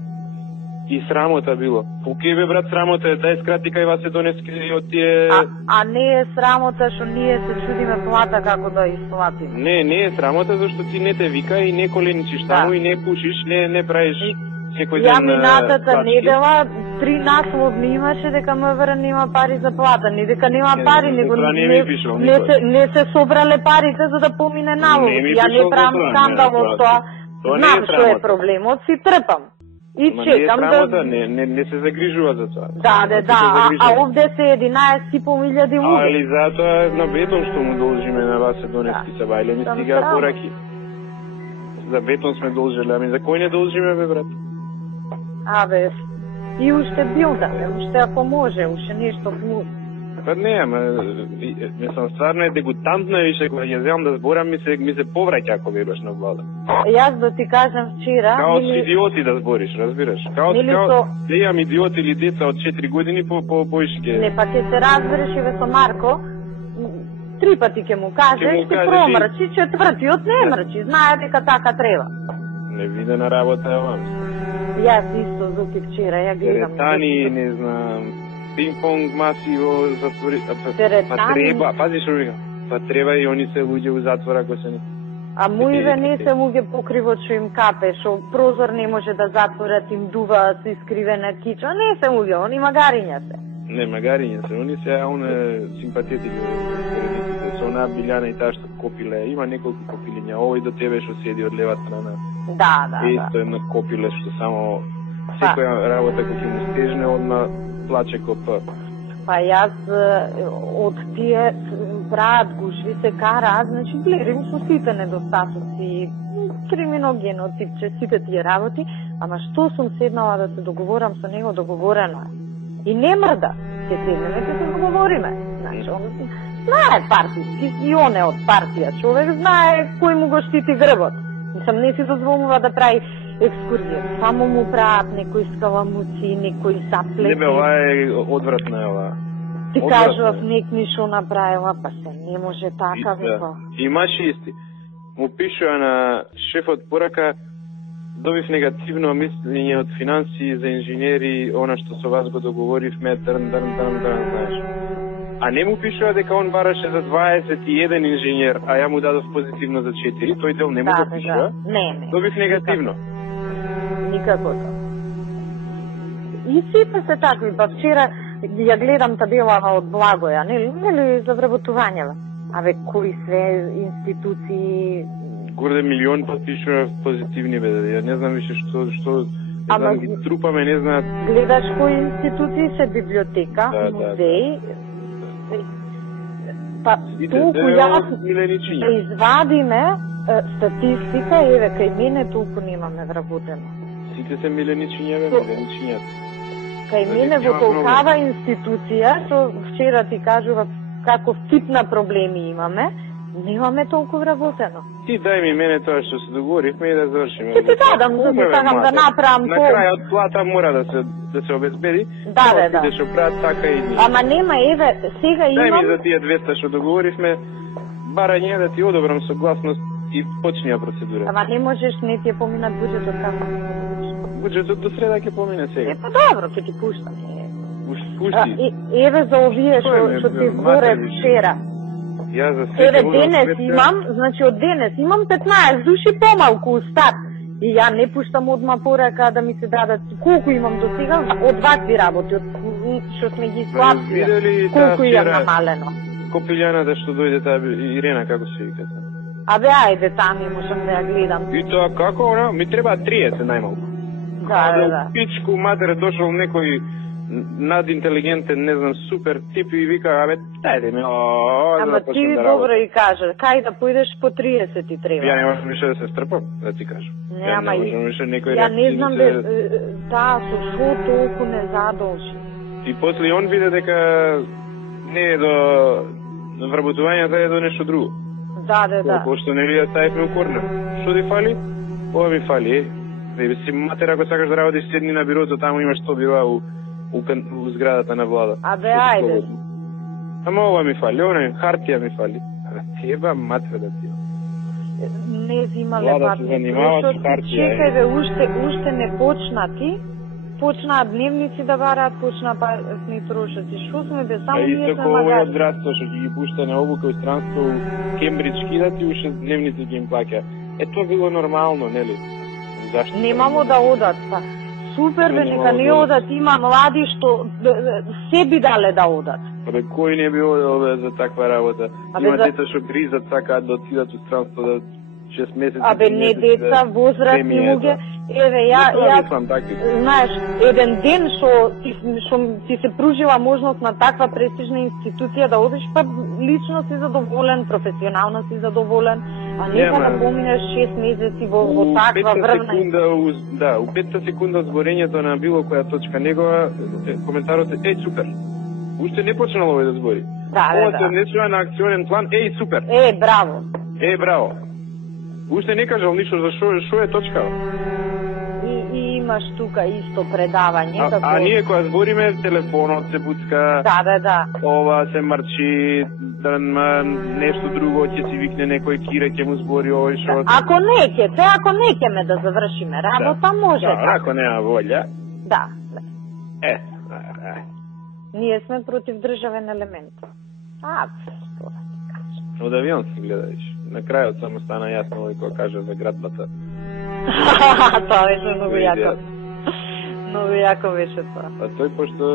И срамота било. Океј бе, брат, срамота е, дај скрати кај вас е донески од тие... А не е срамота што ние се чудиме плата како да исплатиме. Не е срамота зашто ти не те вика и не коленичиш таму и не пушиш, не правиш секој ден... Ја минатата недела 3 насловни имаше дека МВР нема пари за плата, не дека нема пари, него не се собрале парите за да помине налог. Ја не правам скандал од тоа. Знам што е проблемот, си трпам. И чекам да... Не се загрижува за тоа. Да, а овде се 11.500 луѓе. Али затоа на бетон што му должиме на вас е донески са бајле, ми стига пораки. За бетон сме должили, ами за кој не должиме, бе, брат? Абе, и уште билдаме, уште ако може, уште нешто плюс. Па не, ама, мислам, стварно е дегутантно више, кога ја земам да зборам, ми се повраќа ако бидеш на влада. Јас да ти кажам вчера... Као с идиоти да збориш, разбираш? Као да имам идиоти или деца од 4 години по ишке. Не, па ќе се разбереш и ве со Марко, 3 пати ќе му каже, ќе промрчи, 4-тиот не мрчи, знае дека така треба. Невидена работа е ова. Јас исто Зуки вчера, ја гледам. Теретани, не знам, пинг-понг маси во затвори, па треба, пази што вика, па треба и они се луѓе у затвора ако се не. А моиве не се луѓе покривот што им капе, што прозор не може да затворат, им дува со искривена кича, не се луѓе, они магариња се. Не, магариња се, они се симпатетики, со она Билјана и таа што копиле, има неколку копилиња, овој до тебе што седи од лева страна. Да. Исто едно копиле што само секоја работа кој ќе му стежне, одма плаче копа. Па јас од тие прават гушви се караат, значи гледам со сите недостатоци, криминогено типче, сите тие работи, ама што сум седнала да се договорам со него, договорено е. И не мрда, ќе седнеме, ќе се договориме. Значи, он знае партијски, и он е од партија, човек знае кој му го штити грбот. Мислам, не си дозволува да прави екскурзија, само му прават некои скаламуци, некои саплети. Не бе, ова е одвратна е ова. Ти кажував некни шо направила, па се не може така, века. Имаше исти. Му пишува на шефот порака, добив негативно мислење од финанси за инженери, она што со вас го договоривме, знаеш. А не му пишува дека он бараше за 21 инженер, а ја му дадов позитивно за 4, тој дел не му го пишува. Не. Добив негативно. Никако. И сите се такви, па вчера ја гледам табелава од Благоја, нели за вработувањава. Абе, кои све институции... Горде милион подпишува позитивни, бе, ја не знам више што не знам, ги трупаме, не знаат... Гледаш кои институции се библиотека, музеи... Па, толку јас извадиме статистика, еве, кај мене толку немаме вработено. Сите се миленичиња, бе, миленичињата. Кај мене во толкава институција, што вчера ти кажува како тип на проблеми имаме, немаме толку вработено. Ти дај ми мене тоа што се договоривме и да завршиме. Ти дадам, да се сакам да направам на крајот плата мора да се обезбеди. Да. Да што прават така и ние. Ама нема, еве, сега имам... Дај ми за тие 200 што договоривме, барање да ти одобрам согласност и почнија процедура. Ама не можеш, не ти е поминат буџетот како? Буџетот до среда ќе помине сега. Па добро, ќе ти пуштам. Пушти. Еве за овие што ти зборе вчера. Еве денес имам, значи од денес имам 15 души помалку устат. И ја не пуштам одма порака да ми се дадат колку имам до сега од вакви работи, од што сме ги склапили. Колку имам намалено. Копилјаната што дојде таа Ирена, како се вика? Абе, ајде, тами можам да ја гледам. И тоа како, она? Ми треба 30 најмалку. Да. Пичку матер дошол некој надинтелигентен, не знам, супер тип и вика, абе, дајде ми, ама ти добро и кажа, кај да појдеш по 30 ти треба. Ја не можам више да се стрпам, да ти кажам. Не, ама ја не знам таа со шо толку не задолжи. И после он виде дека не е до вработувањето, е до нешто друго. Да. Пошто не ли ја ставивме у корнер. Што ти фали? Ова ми фали, Бе си матер, ако сакаш да работиш, седни на бирото, таму имаш 100 бира у зградата на влада. Абе, ајде. Ама ова ми фали, хартија ми фали. Абе, теба матер да ти. Не взимале патни. Чекај бе, уште не почнати. Почнаа дневници да бараат, почнаа патни трошаци. Шо сме бе, само ние сме магари. Исто кој од градство, што ги пушта на обука и странство у Кембридж кидати, уште дневници ги им плаќа. Тоа било нормално, нели? Зашто? Немамо да одат, па. Супер бе, нека не одат, има млади што се би дале да одат. Абе, кој не би одел за таква работа? Има деца што гризат, сакаат да отидат у странство да 6 месеци. Абе, не деца, возрастни луѓе. Еве, ја знаеш, еден ден што ти се пружила можност на таква престижна институција да одиш, па лично си задоволен, професионално си задоволен, а нека да поминеш 6 месеци во таква врвна. Да, у 5 секунда од зборењето на било која точка негова, коментарот е супер. Уште не почнало овој да збори. Ова се однесува на акционен план, супер. Браво. Браво. Уште не кажал ништо за шо е точка. И имаш тука исто предавање. А ние кога збориме, телефонот се буцка, Да. ова се марчи, нешто друго, ќе си викне некој кире, ќе му збори овој шо. Ако не ме да завршиме работа, може така. Ако нема волја. Да. Ние сме против државен елемент. Што да ти кажам. Од авион си гледаеш. На крајот само стана јасно овој кој кажа за градбата. Тоа беше многу јако. Многу јако беше тоа. А тој пошто,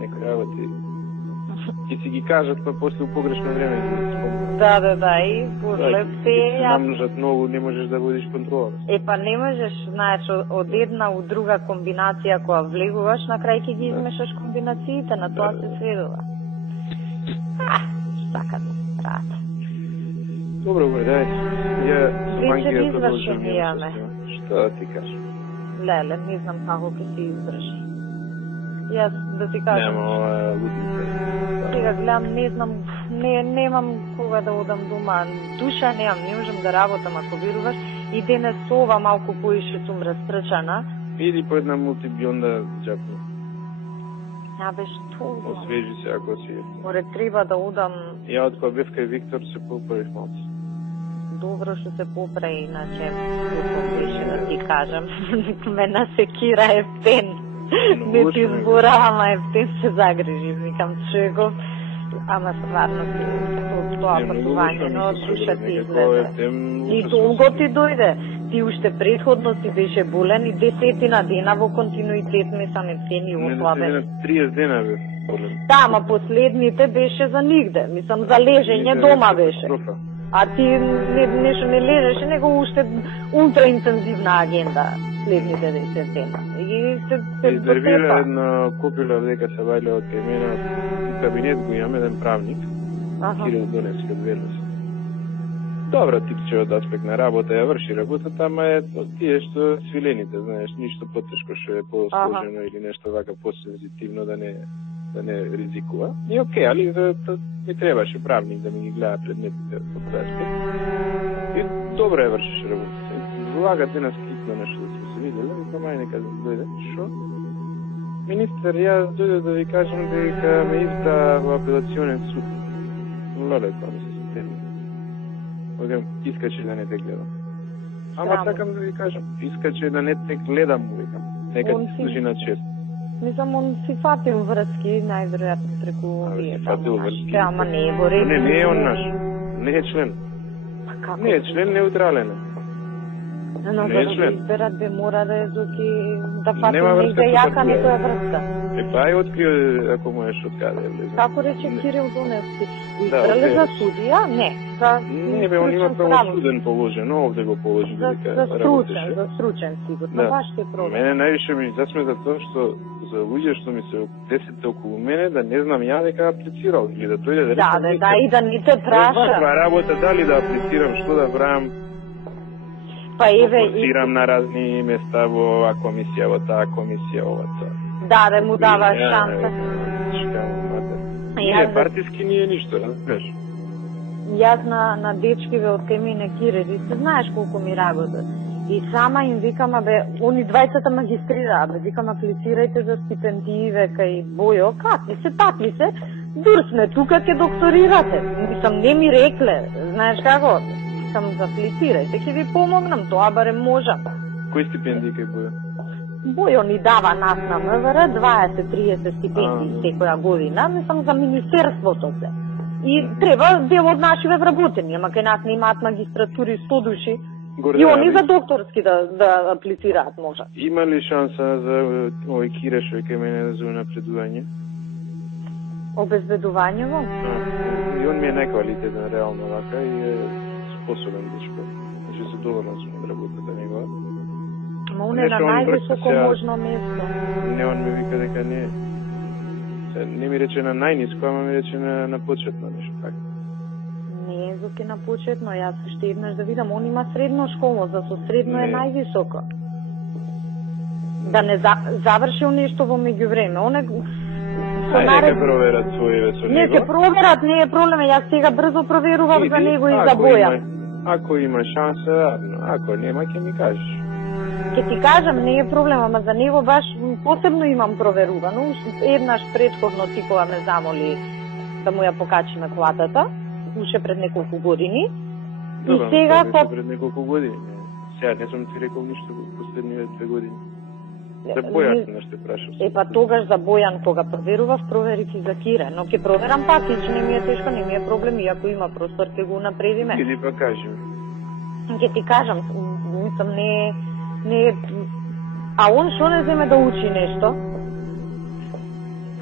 некој работи, ќе си ги кажат, па после у погрешно време ги спомнат. Да, и после се јасно. Намножат многу, не можеш да водиш контрола. Па не можеш, знаеш, од една у друга комбинација која влегуваш, на крај ќе ги измешаш комбинациите, на тоа се сведува. Така да прават. Добро, дај. Ја Вечер извршени имаме. Што да ти кажам? Леле, не знам како ќе се изврши. Јас да ти кажам. Нема лутница. Сега гледам, не знам, немам кога да одам дома. Душа немам, не можам да работам ако веруваш. И денес ова малку поише сум распрчана. Иди по една мултибионда джапни. Што? Освежи се ако си. Море треба да одам. Ја од кога бев кај Виктор се поправив малку. Добро што се поправи, иначе како беше да ти кажам. Мене секира Ептен. Не ти зборам, а Ептен се загрижи. Викам човеков, ама стварно тоа патување, но душа ти излезе. И долго ти дојде. Ти уште предходно си беше болен и 10 дена во континуитет мислам Ептен и ослабен. 30 дена бе болен. Да, ама последните беше за нигде. Мислам за лежење дома беше. А ти нешто не лежеше, него уште ултраинтензивна агенда следните 10 дена. И се изервира една копила дека се вајле од кај мене, кабинет го имам еден правник, Кирил донеси од Велес. Добра типче од аспект на работа, ја врши работата, ама е тие што свилените, знаеш, ништо потешко што е посложено или нешто вака посензитивно да не ризикува. И окей, али не требаше правник да ми ги гледа предметите од тој аспект. И добро ја вршиш работата. Влага денес китно нешто да сме се видели, и мај нека дојде. Шо? Министер, јас дојде да ви кажам дека ме избра во апелационен суд. Леле, тоа ми се сетени. Одем, искаче да не те гледам. Ама сакам да ви кажам, искаче да не те гледам, викам. Нека ти служи на чест. Мислам, он си фатил врски, најверојатно преку вие. Фатил врски. Ама не е во ред. Не е он наш. Не е член. Не е член, неутрален. Но за да изберат бе мора да е зуки, да фати негде јака некоја врска. Па ја открио ако можеш од каде. Како рече Кирил Доневски? Избрале за судија? Не. Не бе, он има правосуден положен, овде го положи. За стручен сигурно, баш ти проблем. Мене највише ми засме за тоа што за луѓе што ми се десете околу мене, да не знам ја дека аплицирал или да дојде да и да не те праша. Каква работа, дали да аплицирам, што да правам? Па еве аплицирам на разни места во оваа комисија, во таа комисија, ова тоа. Да му дава шанса. Не, партиски не е ништо, разбираш. Јас на дечкиве од кај мене кирери, се знаеш колку ми работат. И сама им викам, они двајцата магистрираат, викам, аплицирајте за стипендииве кај Бојо, такви се, дур сме тука, ќе докторирате. Мислам, не ми рекле, знаеш како? Викам, аплицирајте, ќе ви помогнам, тоа барем можам. Кои стипендии кај Бојо? Бојо ни дава нас на МВР 20-30 стипендии секоја година, мислам за министерството се. И треба дел од нашиве вработени, ама кај нас не имаат магистратури 100 души. И они за докторски да аплицираат може. Има ли шанса за овој Кирешој кај мене за напредување? Обезбедувањево? И он ми е неквалитетен реално вака и е способен дечко. Значи се доволен сум од работата негова. Ама он е на највисоко можно место. Не, он ми вика дека не е. Не ми рече на најниско, ама ми рече на почетно нешто така. Не е зоки на почетно, јас ще еднаш да видам, он има средно школно, за со средно е највисоко. Да не завршил нешто во меѓувреме, он е... Нека проверат своје со него. Не, ќе проверат, не е проблем, јас сега брзо проверувам за него и за Боја. Ако има шанса, ако нема, ќе ми кажеш. Ќе ти кажам, не е проблем, ама за него баш посебно имам проверувано. Еднаш предходно типова ме замоли да му ја покачиме колатата, уште пред неколку години. Добре, и сега пред неколку години. Сега не сум ти рекол ништо последниве 2 години. За Бојан нешто прашав. Па тогаш за Бојан кога проверував, проверив и за Кире, но ќе проверам пак, че не ми е тешко, не ми е проблем, и ако има простор ќе го напредиме. Иди па кажи. Ќе ти кажам, мислам не а он што не земе да учи нешто?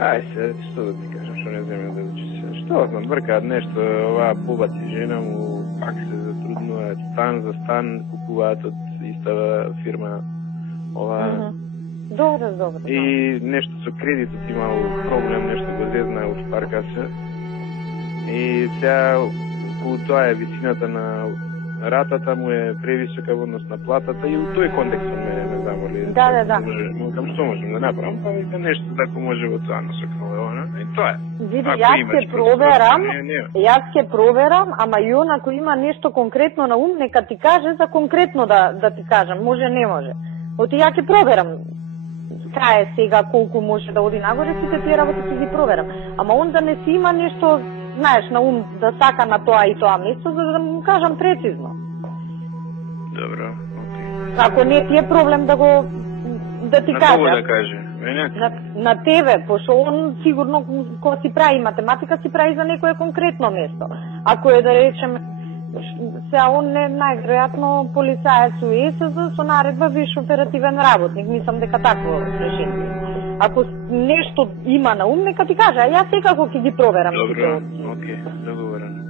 Ај се, што да ти кажам, што не земе да учи се. Што знам, бркаат нешто, оваа побати жена му, пак се затруднуваат, стан за стан купуваат од истава фирма. Ова... Добре. И нешто со кредитот имал проблем, нешто го зезна од паркаса. И сега, околу тоа е висината на ратата му е превисока во однос на платата, и у тој контекст ме замоли. Да. Мукам, што можем да направам? Па вика нешто тако може во тоа насок, и тоа е. Види, јас ќе проверам, ама и он ако има нешто конкретно на ум, нека ти каже за конкретно да ти кажам, може не може. Оти ја ќе проверам. Кај е сега, колку може да оди нагоре, сите тие работи ќе ги проверам. Ама он да не си има нешто, знаеш, на ум да сака на тоа и тоа место, за да му кажам прецизно. Добро, окей. Ако не ти е проблем да ти на кажа. кого да каже? Мене? На тебе, пошто он сигурно кога си прави математика, си прави за некое конкретно место. Ако е да речем, сега он не најверојатно полицаец у ЕСЗ со наредба виш оперативен работник, мислам дека такво решение. Ако нешто има на ум, нека ти кажа, а јас секако ќе ги проверам. Добро, окей, договорено.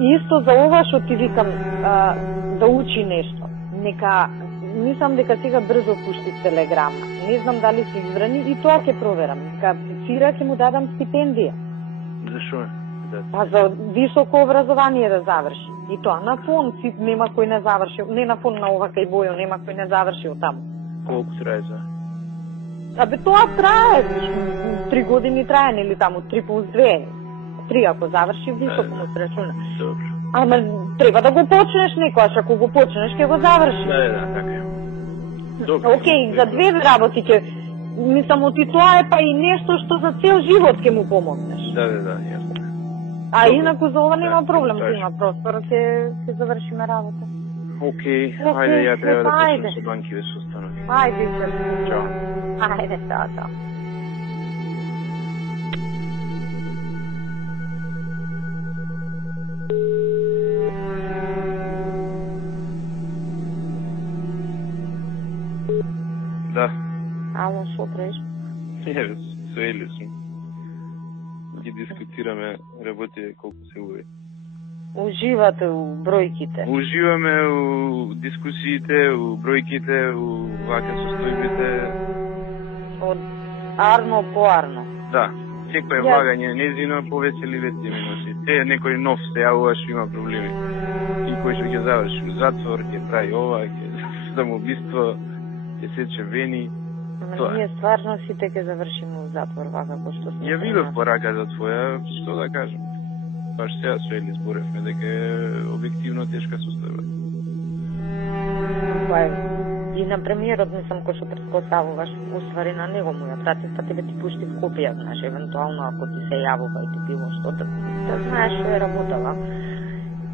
Исто за ова што ти викам, да учи нешто. Нека, мислам дека сега брзо пушти телеграма. Не знам дали се избрани и тоа ќе проверам. Нека аплицира, ќе му дадам стипендија. Зашо е? Па за високо образование да заврши. И тоа на фон нема кој не завршил, не на фон на ова кај Бојо, нема кој не завршил таму. Колку трае за? Абе тоа трае, 3 години трае, нели таму, 3 плюс 2. 3 ако заврши, високо му се рачуна. Добро. Ама треба да го почнеш некојаш, ако го почнеш ќе го завршиш. Да, така е. Добро. Океј, за 2 работи ќе, мислам, оти тоа е па и нешто што за цел живот ќе му помогнеш. Да, јасно. А инаку за ова нема проблем, има простор, ќе завршиме работа. Океј, ајде, ја треба да почнем со банкиве состанови. Ајде, чао. Ајде, чао. Да. Ало, шо правиш? Еве, со Елио сум. Ги дискутираме работите колку се уви. Уживате у бројките? Уживаме у дискусиите, у бројките, у вака состојбите. Од арно по арно? Да. Секој влагање незино повесели вести ми носи. Некој нов се јавува што има проблеми. И кој што ќе заврши у затвор, ќе прави ова, ќе самоубиство, ќе сече вени. Ама ние стварно сите ќе завршиме у затвор, вака кој што сме. Ја видов пораката твоја, што да кажам. Баш сега со Ели зборевме дека е објективно тешка состојба. И на премиерот мислам кој што претпоставуваш, уствари на него му ја пратив, па тебе ти пуштив копија, знаеш, евентуално ако ти се јавува и ти било што да знаеш што е работала.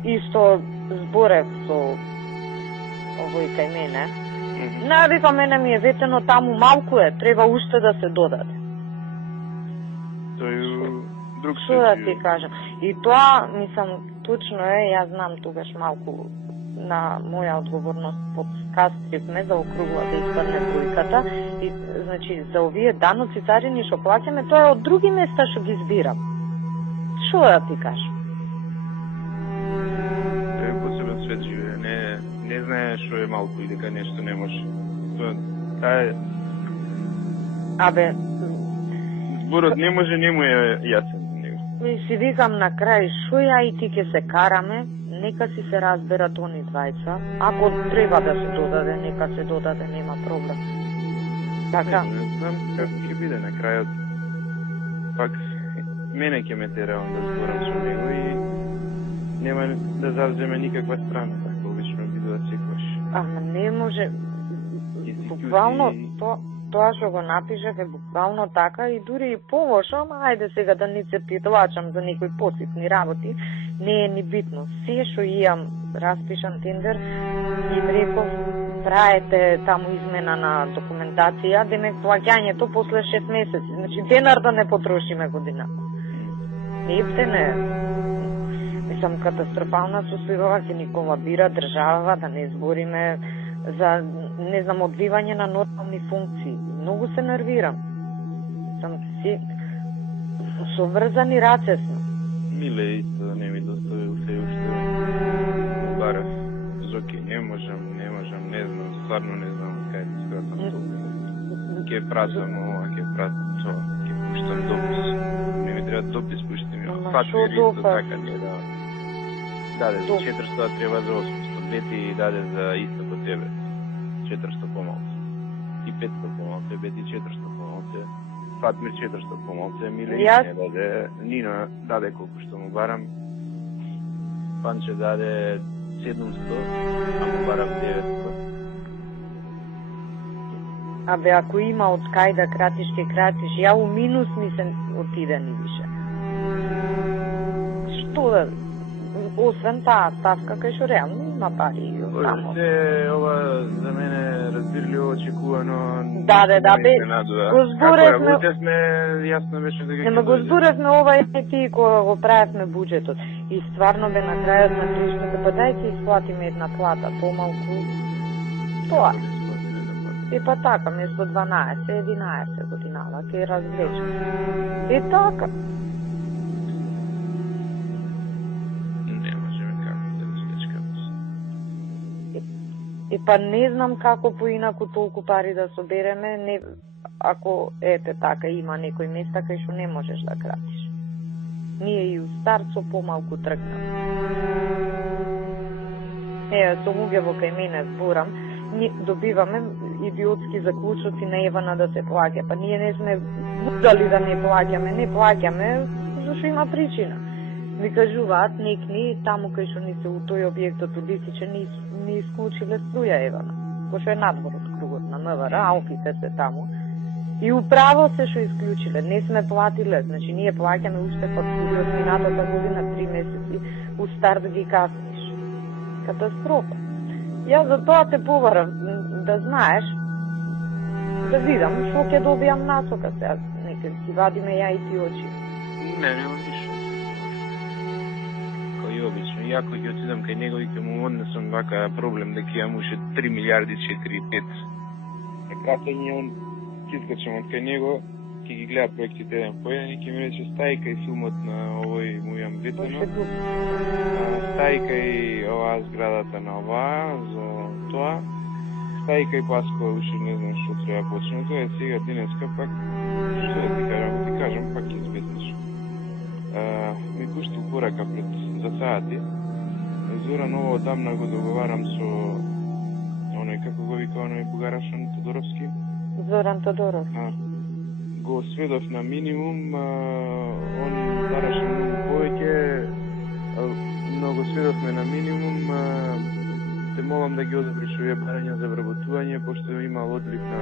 Исто зборев со овој кај мене. Вика мене ми е ветено таму малку е, треба уште да се додаде. Тој друг случај. Што да ти кажам? И тоа, мислам, точно е, јас знам тогаш малку на моја одговорност подкастривме за округла да испадне бројката. И, значи, за овие даноци царини што плаќаме, тоа е од други места што ги збирам. Што да ти кажам? Тој е посебен свет живее, не знае што е малку и дека нешто не може. Тоа е... Абе... Зборот не може, не му е јасен. И си викам на крај, шо ја и ти ќе се караме, нека си се разберат они двајца. Ако треба да се додаде, нека се додаде, нема проблем. Така? Не знам како ќе биде на крајот. Пак, мене ќе ме тера да зборам со него и нема да завземе никаква страна, така обично бидува секојаш. Ама не може, буквално тоа што го напишав е буквално така и дури и повошам, ајде сега да не се притлачам за некои поситни работи, не е ни битно. Се што имам распишан тендер, им реков, траете таму измена на документација, демек плаќањето после 6 месеци. Значи, денар да не потрошиме година. Ептене, мислам, катастрофална состојба, ќе ни колабира држава, да не збориме за, не знам, одвивање на нормални функции. Многу се нервирам. Сам си соврзани раце сме. Миле, исто да не ми достави усе уште барав. Зоки, не можам, не знам, стварно не знам кај да скратам тоа. Ке прасам ова, ке прасам тоа, ке пуштам допис. Не ми треба допис, пушти ми. Фатвер исто така не да. Даде за 400 треба за 800. Бети даде за исто ко тебе. 400 помалце. И 500 помалце, бети 400 помалце. Фатмир 400 помалце, Миле и не даде. Нина даде колку што му барам. Панче даде 700, а му барам 900. Абе, ако има од кај да кратиш, ке кратиш. Ја у минус ми се отиде ни више. Што да... Освен таа ставка, кај што реално има пари таму. Се, ова за мене разбирливо очекувано. Да, бе, го зборевме... Како сме, јасно беше да ги... Нема го зборевме ова и ти кога го правевме буџетот. И стварно бе на крајот на кришната, па дај ќе исплатиме една плата, помалку. Тоа. И па така, место 12-11 годинала, ќе разлечем. И така. И па не знам како поинаку толку пари да собереме, не, ако ете така има некои места кај што не можеш да кратиш. Ние и у старт со помалку тргнам. Со луѓе кај мене зборам, добиваме идиотски заклучоци на Евана да се плаќа. Па ние не сме будали да не плаќаме, зашто има причина. Ми кажуваат некни таму кај што ни се у тој објектот Удисиче ни исклучиле струја Евана, кој што е надвор од кругот на МВР, алфите се таму. И управо се што исклучиле, не сме платиле, значи ние плаќаме уште фактури од минатата година 3 месеци, у старт ги касниш. Катастрофа. Јас за тоа те побарам, да знаеш, да видам што ќе добијам насока сега, нека си вадиме ја и ти очи. Не, нема ништо. Обично, јако ќе отидам кај него и ќе му однесам вака проблем дека имам уште 3 милиарди 4,5. Кратење, он ќе искачам од кај него, ќе ги гледа проектите еден по еден и ќе ми рече стај кај филмот на овој му имам ветено. Стај кај оваа зградата на оваа, за тоа. Стај кај Паско, уште не знам што треба почне. Тоа е сега денеска пак, што да ти кажам, пак ќе збеснеш. Ми пуштил порака пред за сати. Зоран ово одамна го договарам со оној, како го вика оној бугарашен Тодоровски? Зоран Тодоров. Го сведов на минимум, он бараше многу повеќе, но го сведовме на минимум, те молам да ги одобриш овие барања за вработување, пошто имал одлив на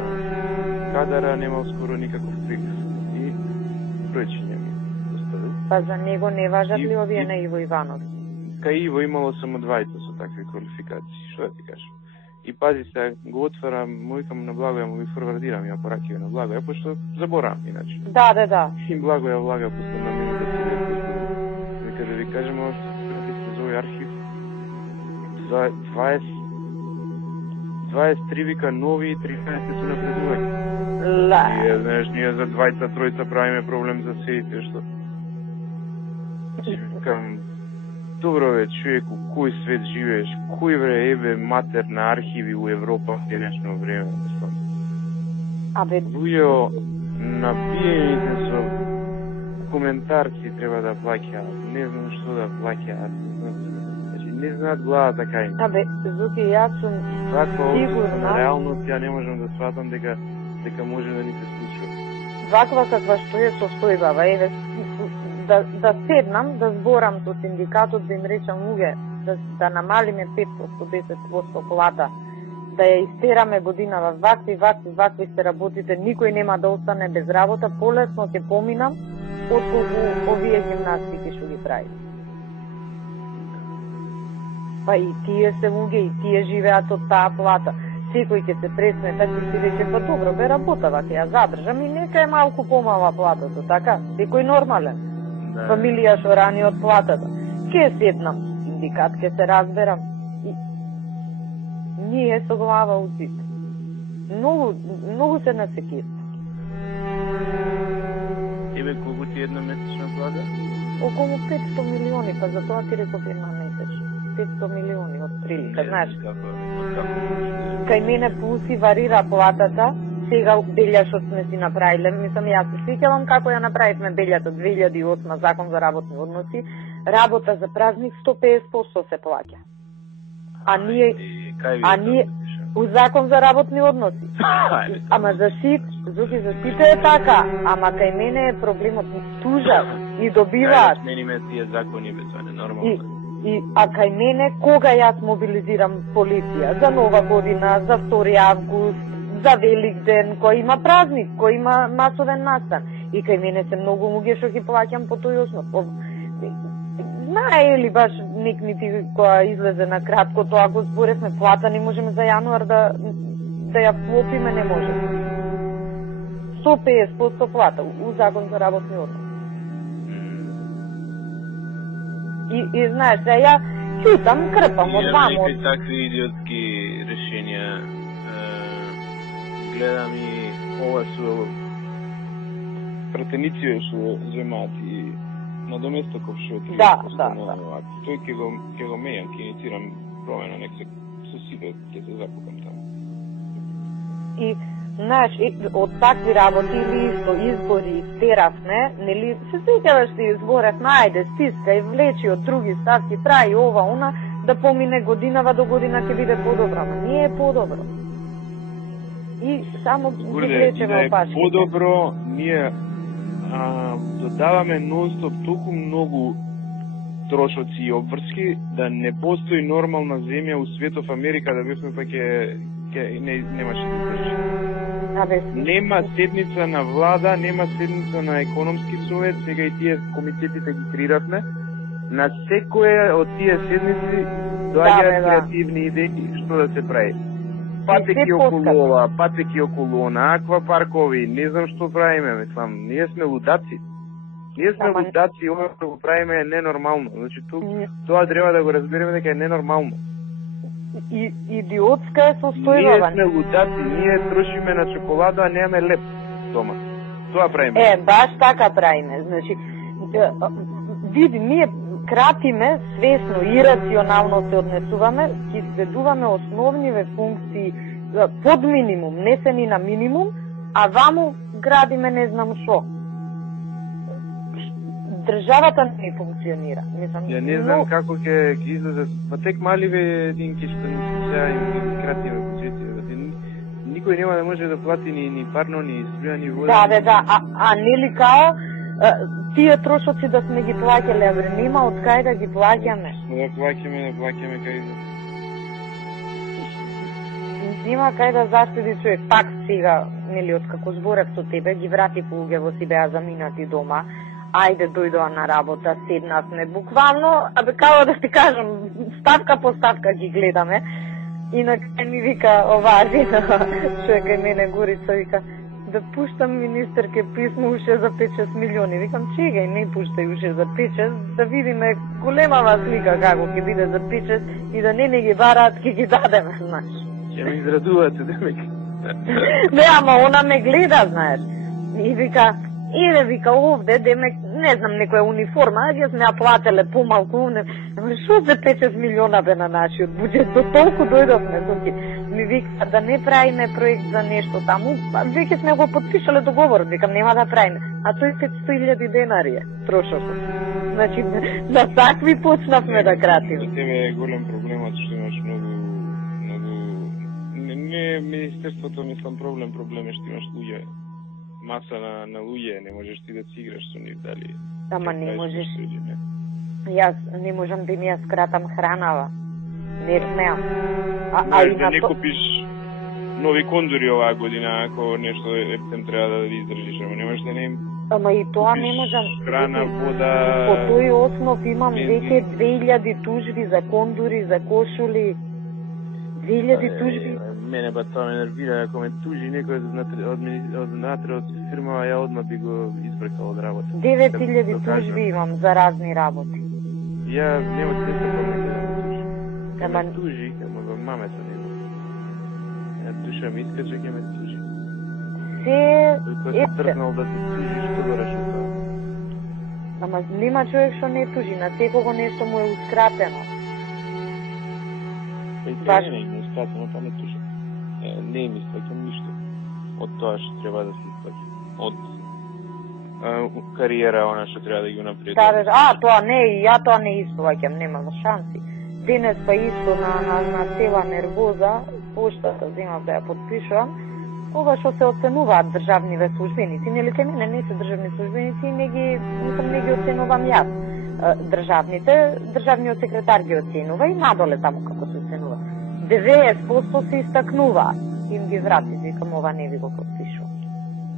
кадара, немал скоро никаков приказ. И пречиња ми оставил. Па за него не важат ли овие на Иво Иванов? Кај Иво имало само двајца со такви квалификации, што да ти кажам. И пази се, го отварам, му викам на Благоја, му ги форвардирам ја поракиве на Благоја, пошто заборавам иначе. Да. И Благоја влага после на минута си вика да ви кажем, се зови архив, 23 вика нови и 13 се напредување. И знаеш, ние за двајца, тројца правиме проблем за се и те што. Викам, добро бе, човек, у кој свет живееш? Кој вре ебе матер на архиви у Европа в денешно време? Луѓе набиените со коментарци треба да плаќаат. Не знам што да плаќаат. Значи, не знаат главата кај им. Зуки, јас сум сигурна... Реалност ја не можам да сватам дека може да ни се случува. Ваква каква што е состојбава, еве, да седнам, да зборам со синдикатот, да им речам луѓе, да намалиме 5%, 10% плата да ја истераме годинава, вакви сте работите, никој нема да остане без работа, полесно ќе поминам, отколку овие гимнастики што ги прави. Па и тие се луѓе, и тие живеат од таа плата. Секој ќе се пресмета, ќе си рече, па добро, бе работава, ќе ја задржам и нека е малку помала платата, така? Секој нормален. Да. Фамилија што рани од платата. Ке седнам, синдикат, ке се разберам. И ние со глава у зид. Многу се насеки. Тебе колку ти едномесечна плата? Околу 500 милиони, па за тоа ти реков една месечна. 500 милиони од прилика, знаеш. Кај мене пулси варира платата, сега белја што сме си направиле, мислам, јас се сеќавам како ја направивме белјата 2008 закон за работни односи, работа за празник 150% се плаќа. А ние у закон за работни односи. Ама за сит е така, ама кај мене е проблемот тужа и добиваат. Смениме тие закони, бе, тоа е нормално. А кај мене, кога јас мобилизирам полиција? За Нова година, за 2 август, за Великден, кој има празник, кој има масовен настан. И кај мене се многу луѓе што ги плаќам по тој основ. Знае ли баш некмити која излезе на кратко, тоа го зборевме, плата не можеме за јануар да ја вклопиме, не можеме. 150% плата, у закон за работни односи. И знаеш, ја читам, крпам од ваму. Некои такви идиотски решенија гледам и ова со пратеници што земаат и на доместоков што ти тој ќе го мејам, ќе инициирам промена, нек се со сите ќе се закупам таму. И знаеш, од такви работи или исто избори стеравме, нели, се сеќаваш ти изборевме, ајде, стискај, влечи од други ставки, траи ова, она, да помине годинава до година ќе биде подобро, ама не е подобро. И само ги влечеме опашките. Подобро, ние додаваме нон-стоп толку многу трошоци и обврски, да не постои нормална земја у светов, Америка, да бевме па немаше да држи. Нема седница на влада, нема седница на економски совет, сега и тие комитетите ги креиравме. На секоја од тие седници доаѓаат креативни идеи што да се прави. Патеки околу ова, патеки околу она, аквапаркови, не знам што правиме, мислам, ние сме лудаци. Ние сме лудаци, ова што го правиме е ненормално. Значи, тоа треба да го разбереме дека е ненормално. Идиотска е состојбава. Ние сме лудаци, ние трошиме на чоколада, а немаме леп дома. Тоа правиме. Баш така правиме. Значи, види, ние кратиме, свесно и рационално се однесуваме, ќе следуваме основниве функции под минимум, не се ни на минимум, а ваму градиме не знам шо. Државата не функционира. Ја не знам како ќе излезе, па тек маливе единки што ни сега им кратиме позиција. Никој нема да може да плати ни парно, ни струја, ни вода. Да, а нели као тие трошоци да сме ги плаќале, а нема од кај да ги плаќаме. Да плаќаме кај да. Нема кај да заштеди човек. Пак сега, нели, откако зборев со тебе, ги врати луѓе во си беа заминати дома. Ајде, дојдоа на работа, седнавме, буквално, као да ти кажам, ставка по ставка ги гледаме. И на кај ми вика оваа жена, што е кај мене Горица, вика, да пуштам министерке писмо уште за 5-6 милиони. Викам, чегај, не пуштај уште за 5-6, да видиме големава слика како ќе биде за 5-6 и да не ги бараат, ќе ги дадеме, знаеш. Ќе ме израдувате, демек. Не, ама она ме гледа, знаеш. И вика, иде, вика, овде, демек, не знам, некоја униформа, ја сме ја плателе помалку, ама шо за 5-6 милиона бе на нашиот буџет, до толку дојдовме, токи. Ми вика, да не правиме проект за нешто таму, веќе сме го подпишале договор, викам, нема да правиме, а тој 500.000 денари е, трошокот. Значи, на такви почнавме да кратиме. За тебе е голем проблемот што имаш многу, не министерството, мислам, проблем е што имаш луѓе. Маса на луѓе, не можеш ти да си играш со нив, дали... Ама не можеш... Јас не можам да ми ја скратам хранава. Не смеам. Можеш да не купиш нови кондури оваа година, ако нешто ептем треба да издржиш, ама не можеш да не Ама и тоа не можам. Храна, вода... По тој основ имам веќе 2000 тужби за кондури, за кошули. 2000 тужби. Мене ба тоа ме нервира, ако ме тужи некој однатре од фирма, ја одма би го избркал од работа. 9000 тужби имам за разни работи. Ја нема да се помнам. Ама тужи, ама во мамето него. Ја душа ми искаче ќе ме тужи. Се Тој се тргнал да се тужи, што го решил тоа? Ама нема човек што не тужи, на секого нешто му е ускратено. Баш не е ускратено, па не тужи. Не ми исплаќам ништо од тоа што треба да се исплаќа. Од кариера, она што треба да ги унапредиш. Тоа не, ја тоа не исплаќам, нема шанси. Денес па исто на цела нервоза, поштата земав да ја подпишувам, ова што се оценуваат државниве службеници, нели ке мене не се државни службеници, не ги оценувам јас. Државниот секретар ги оценува и надоле таму како се оценува. 90% се истакнуваат, им ги врати, викам ова не ви го подпишувам.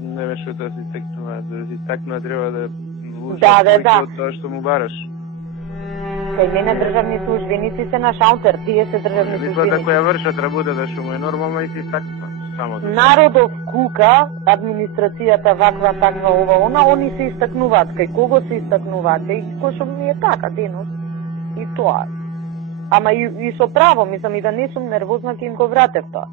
Не ме што да се истакнува, да се истакнува треба да вложат од тоа што му бараш. Кај мене државни службеници се на шалтер, тие се државни службеници. Мислат ако ја вршат работата што му е нормално и се истакнува. Народов кука, администрацијата ваква, таква, ова, она, они се истакнуваат. Кај кого се истакнуваат? Кај кој што ми е така денос. И тоа. Ама и со право, мислам, и да не сум нервозна, ќе им го вратев тоа.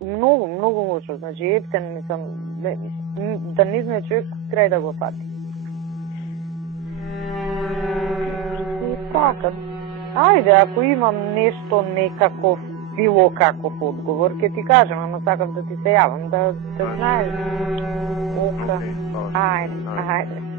Многу, многу лошо. Значи, ептен, мислам, да не знае човек крај да го фати. И така. Ајде, ако имам нешто некаков, било каков одговор, ќе ти кажам, ама сакам да ти се јавам, да знаеш. Ајде.